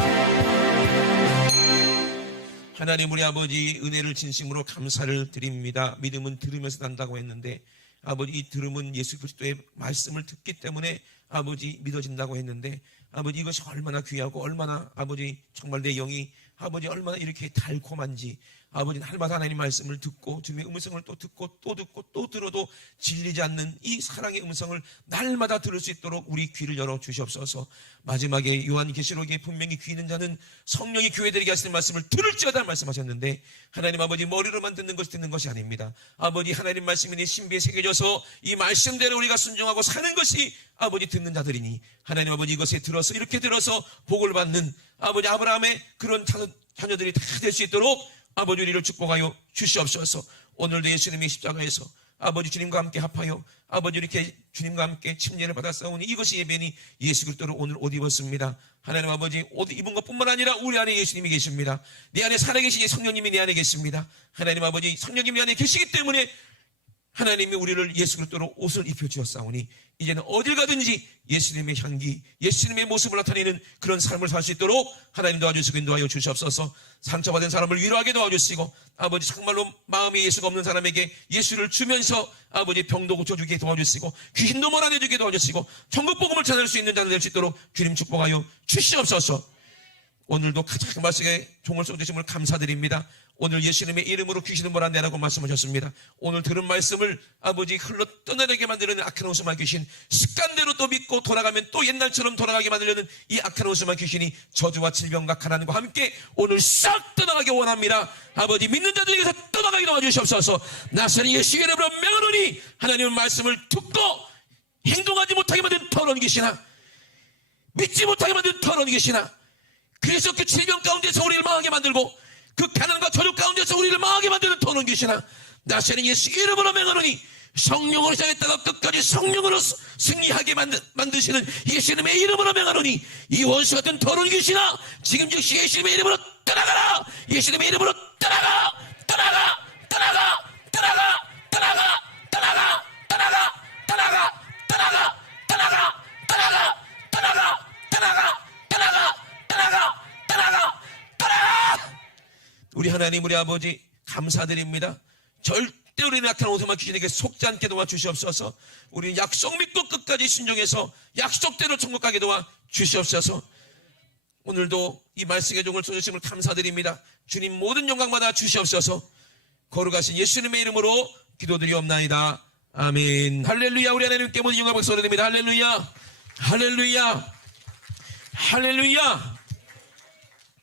하나님 우리 아버지 은혜를 진심으로 감사를 드립니다. 믿음은 들으면서 난다고 했는데 아버지 이 들음은 예수 그리스도의 말씀을 듣기 때문에 아버지 믿어진다고 했는데 아버지 이것이 얼마나 귀하고 얼마나 아버지 정말 내 영이 아버지 얼마나 이렇게 달콤한지 아버지 날마다 하나님 말씀을 듣고 주님의 음성을 또 듣고 또 듣고 또 들어도 질리지 않는 이 사랑의 음성을 날마다 들을 수 있도록 우리 귀를 열어 주시옵소서. 마지막에 요한계시록에 분명히 귀 있는 자는 성령이 교회들에게 하시는 말씀을 들을지어다 말씀하셨는데 하나님 아버지 머리로만 듣는 것이 듣는 것이 아닙니다. 아버지 하나님 말씀이 내 신비에 새겨져서 이 말씀대로 우리가 순종하고 사는 것이 아버지 듣는 자들이니 하나님 아버지 이것에 들어서 이렇게 들어서 복을 받는 아버지 아브라함의 그런 자녀들이 다 될 수 있도록 아버지 우리를 축복하여 주시옵소서. 오늘도 예수님의 십자가에서 아버지 주님과 함께 합하여 아버지 이렇게 주님과 함께 침례를 받았사오니 이것이 예배니 예수 그리스도로 오늘 옷 입었습니다. 하나님 아버지 옷 입은 것뿐만 아니라 우리 안에 예수님이 계십니다. 내 안에 살아계신 성령님이 내 안에 계십니다. 하나님 아버지 성령님이 내 안에 계시기 때문에 하나님이 우리를 예수 그리스도로 옷을 입혀주었사오니 이제는 어딜 가든지 예수님의 향기, 예수님의 모습을 나타내는 그런 삶을 살 수 있도록 하나님 도와주시고 인도하여 주시옵소서. 상처받은 사람을 위로하게 도와주시고 아버지 정말로 마음에 예수가 없는 사람에게 예수를 주면서 아버지 병도 고쳐주게 도와주시고 귀신도 몰아내주게 도와주시고 천국 복음을 전할 수 있는 자들 될 수 있도록 주님 축복하여 주시옵소서. 오늘도 가장 말씀에 종을 써주심을 감사드립니다. 오늘 예수님의 이름으로 귀신을 몰아내라고 말씀하셨습니다. 오늘 들은 말씀을 아버지 흘러 떠나게 만드는 악한 원수만 귀신, 습관대로 또 믿고 돌아가면 또 옛날처럼 돌아가게 만들려는 이 악한 원수만 귀신이 저주와 질병과 가난과 함께 오늘 싹 떠나가게 원합니다. 아버지 믿는 자들에게서 떠나가게 도와주시옵소서. 나사렛 예수의 이름으로 명하노니 하나님의 말씀을 듣고 행동하지 못하게 만든 더러운 귀신아, 믿지 못하게 만든 더러운 귀신아, 그래서 그 질병 가운데서 우리를 망하게 만들고 그 가난과 저주 가운데서 우리를 망하게 만드는 더러운 귀신아, 나시는 예수 이름으로 명하노니 성령으로 시작했다가 끝까지 성령으로 승리하게 만드시는 예수님의 이름으로 명하노니 이 원수 같은 더러운 귀신아, 지금 즉시 예수님의 이름으로 떠나가라. 예수님의 이름으로 떠나가, 떠나가, 떠나가, 떠나가, 떠나가, 떠나가, 떠나가, 떠나가, 떠나가, 떠나가, 떠나가, 떠나가, 떠나가, 떠나가, 떠나가, 떠나가, 떠나가. 우리 하나님, 우리 아버지 감사드립니다. 절대 우리는 악한 오세마 귀신에게 속지 않게 도와주시옵소서. 우리는 약속 믿고 끝까지 순종해서 약속대로 천국 가게 도와주시옵소서. 오늘도 이 말씀의 종을 써주심을 감사드립니다. 주님 모든 영광 받아 주시옵소서. 거룩하신 예수님의 이름으로 기도드리옵나이다. 아멘. 할렐루야. 우리 하나님께 모든 영광을 소리냅니다. 할렐루야, 할렐루야, 할렐루야.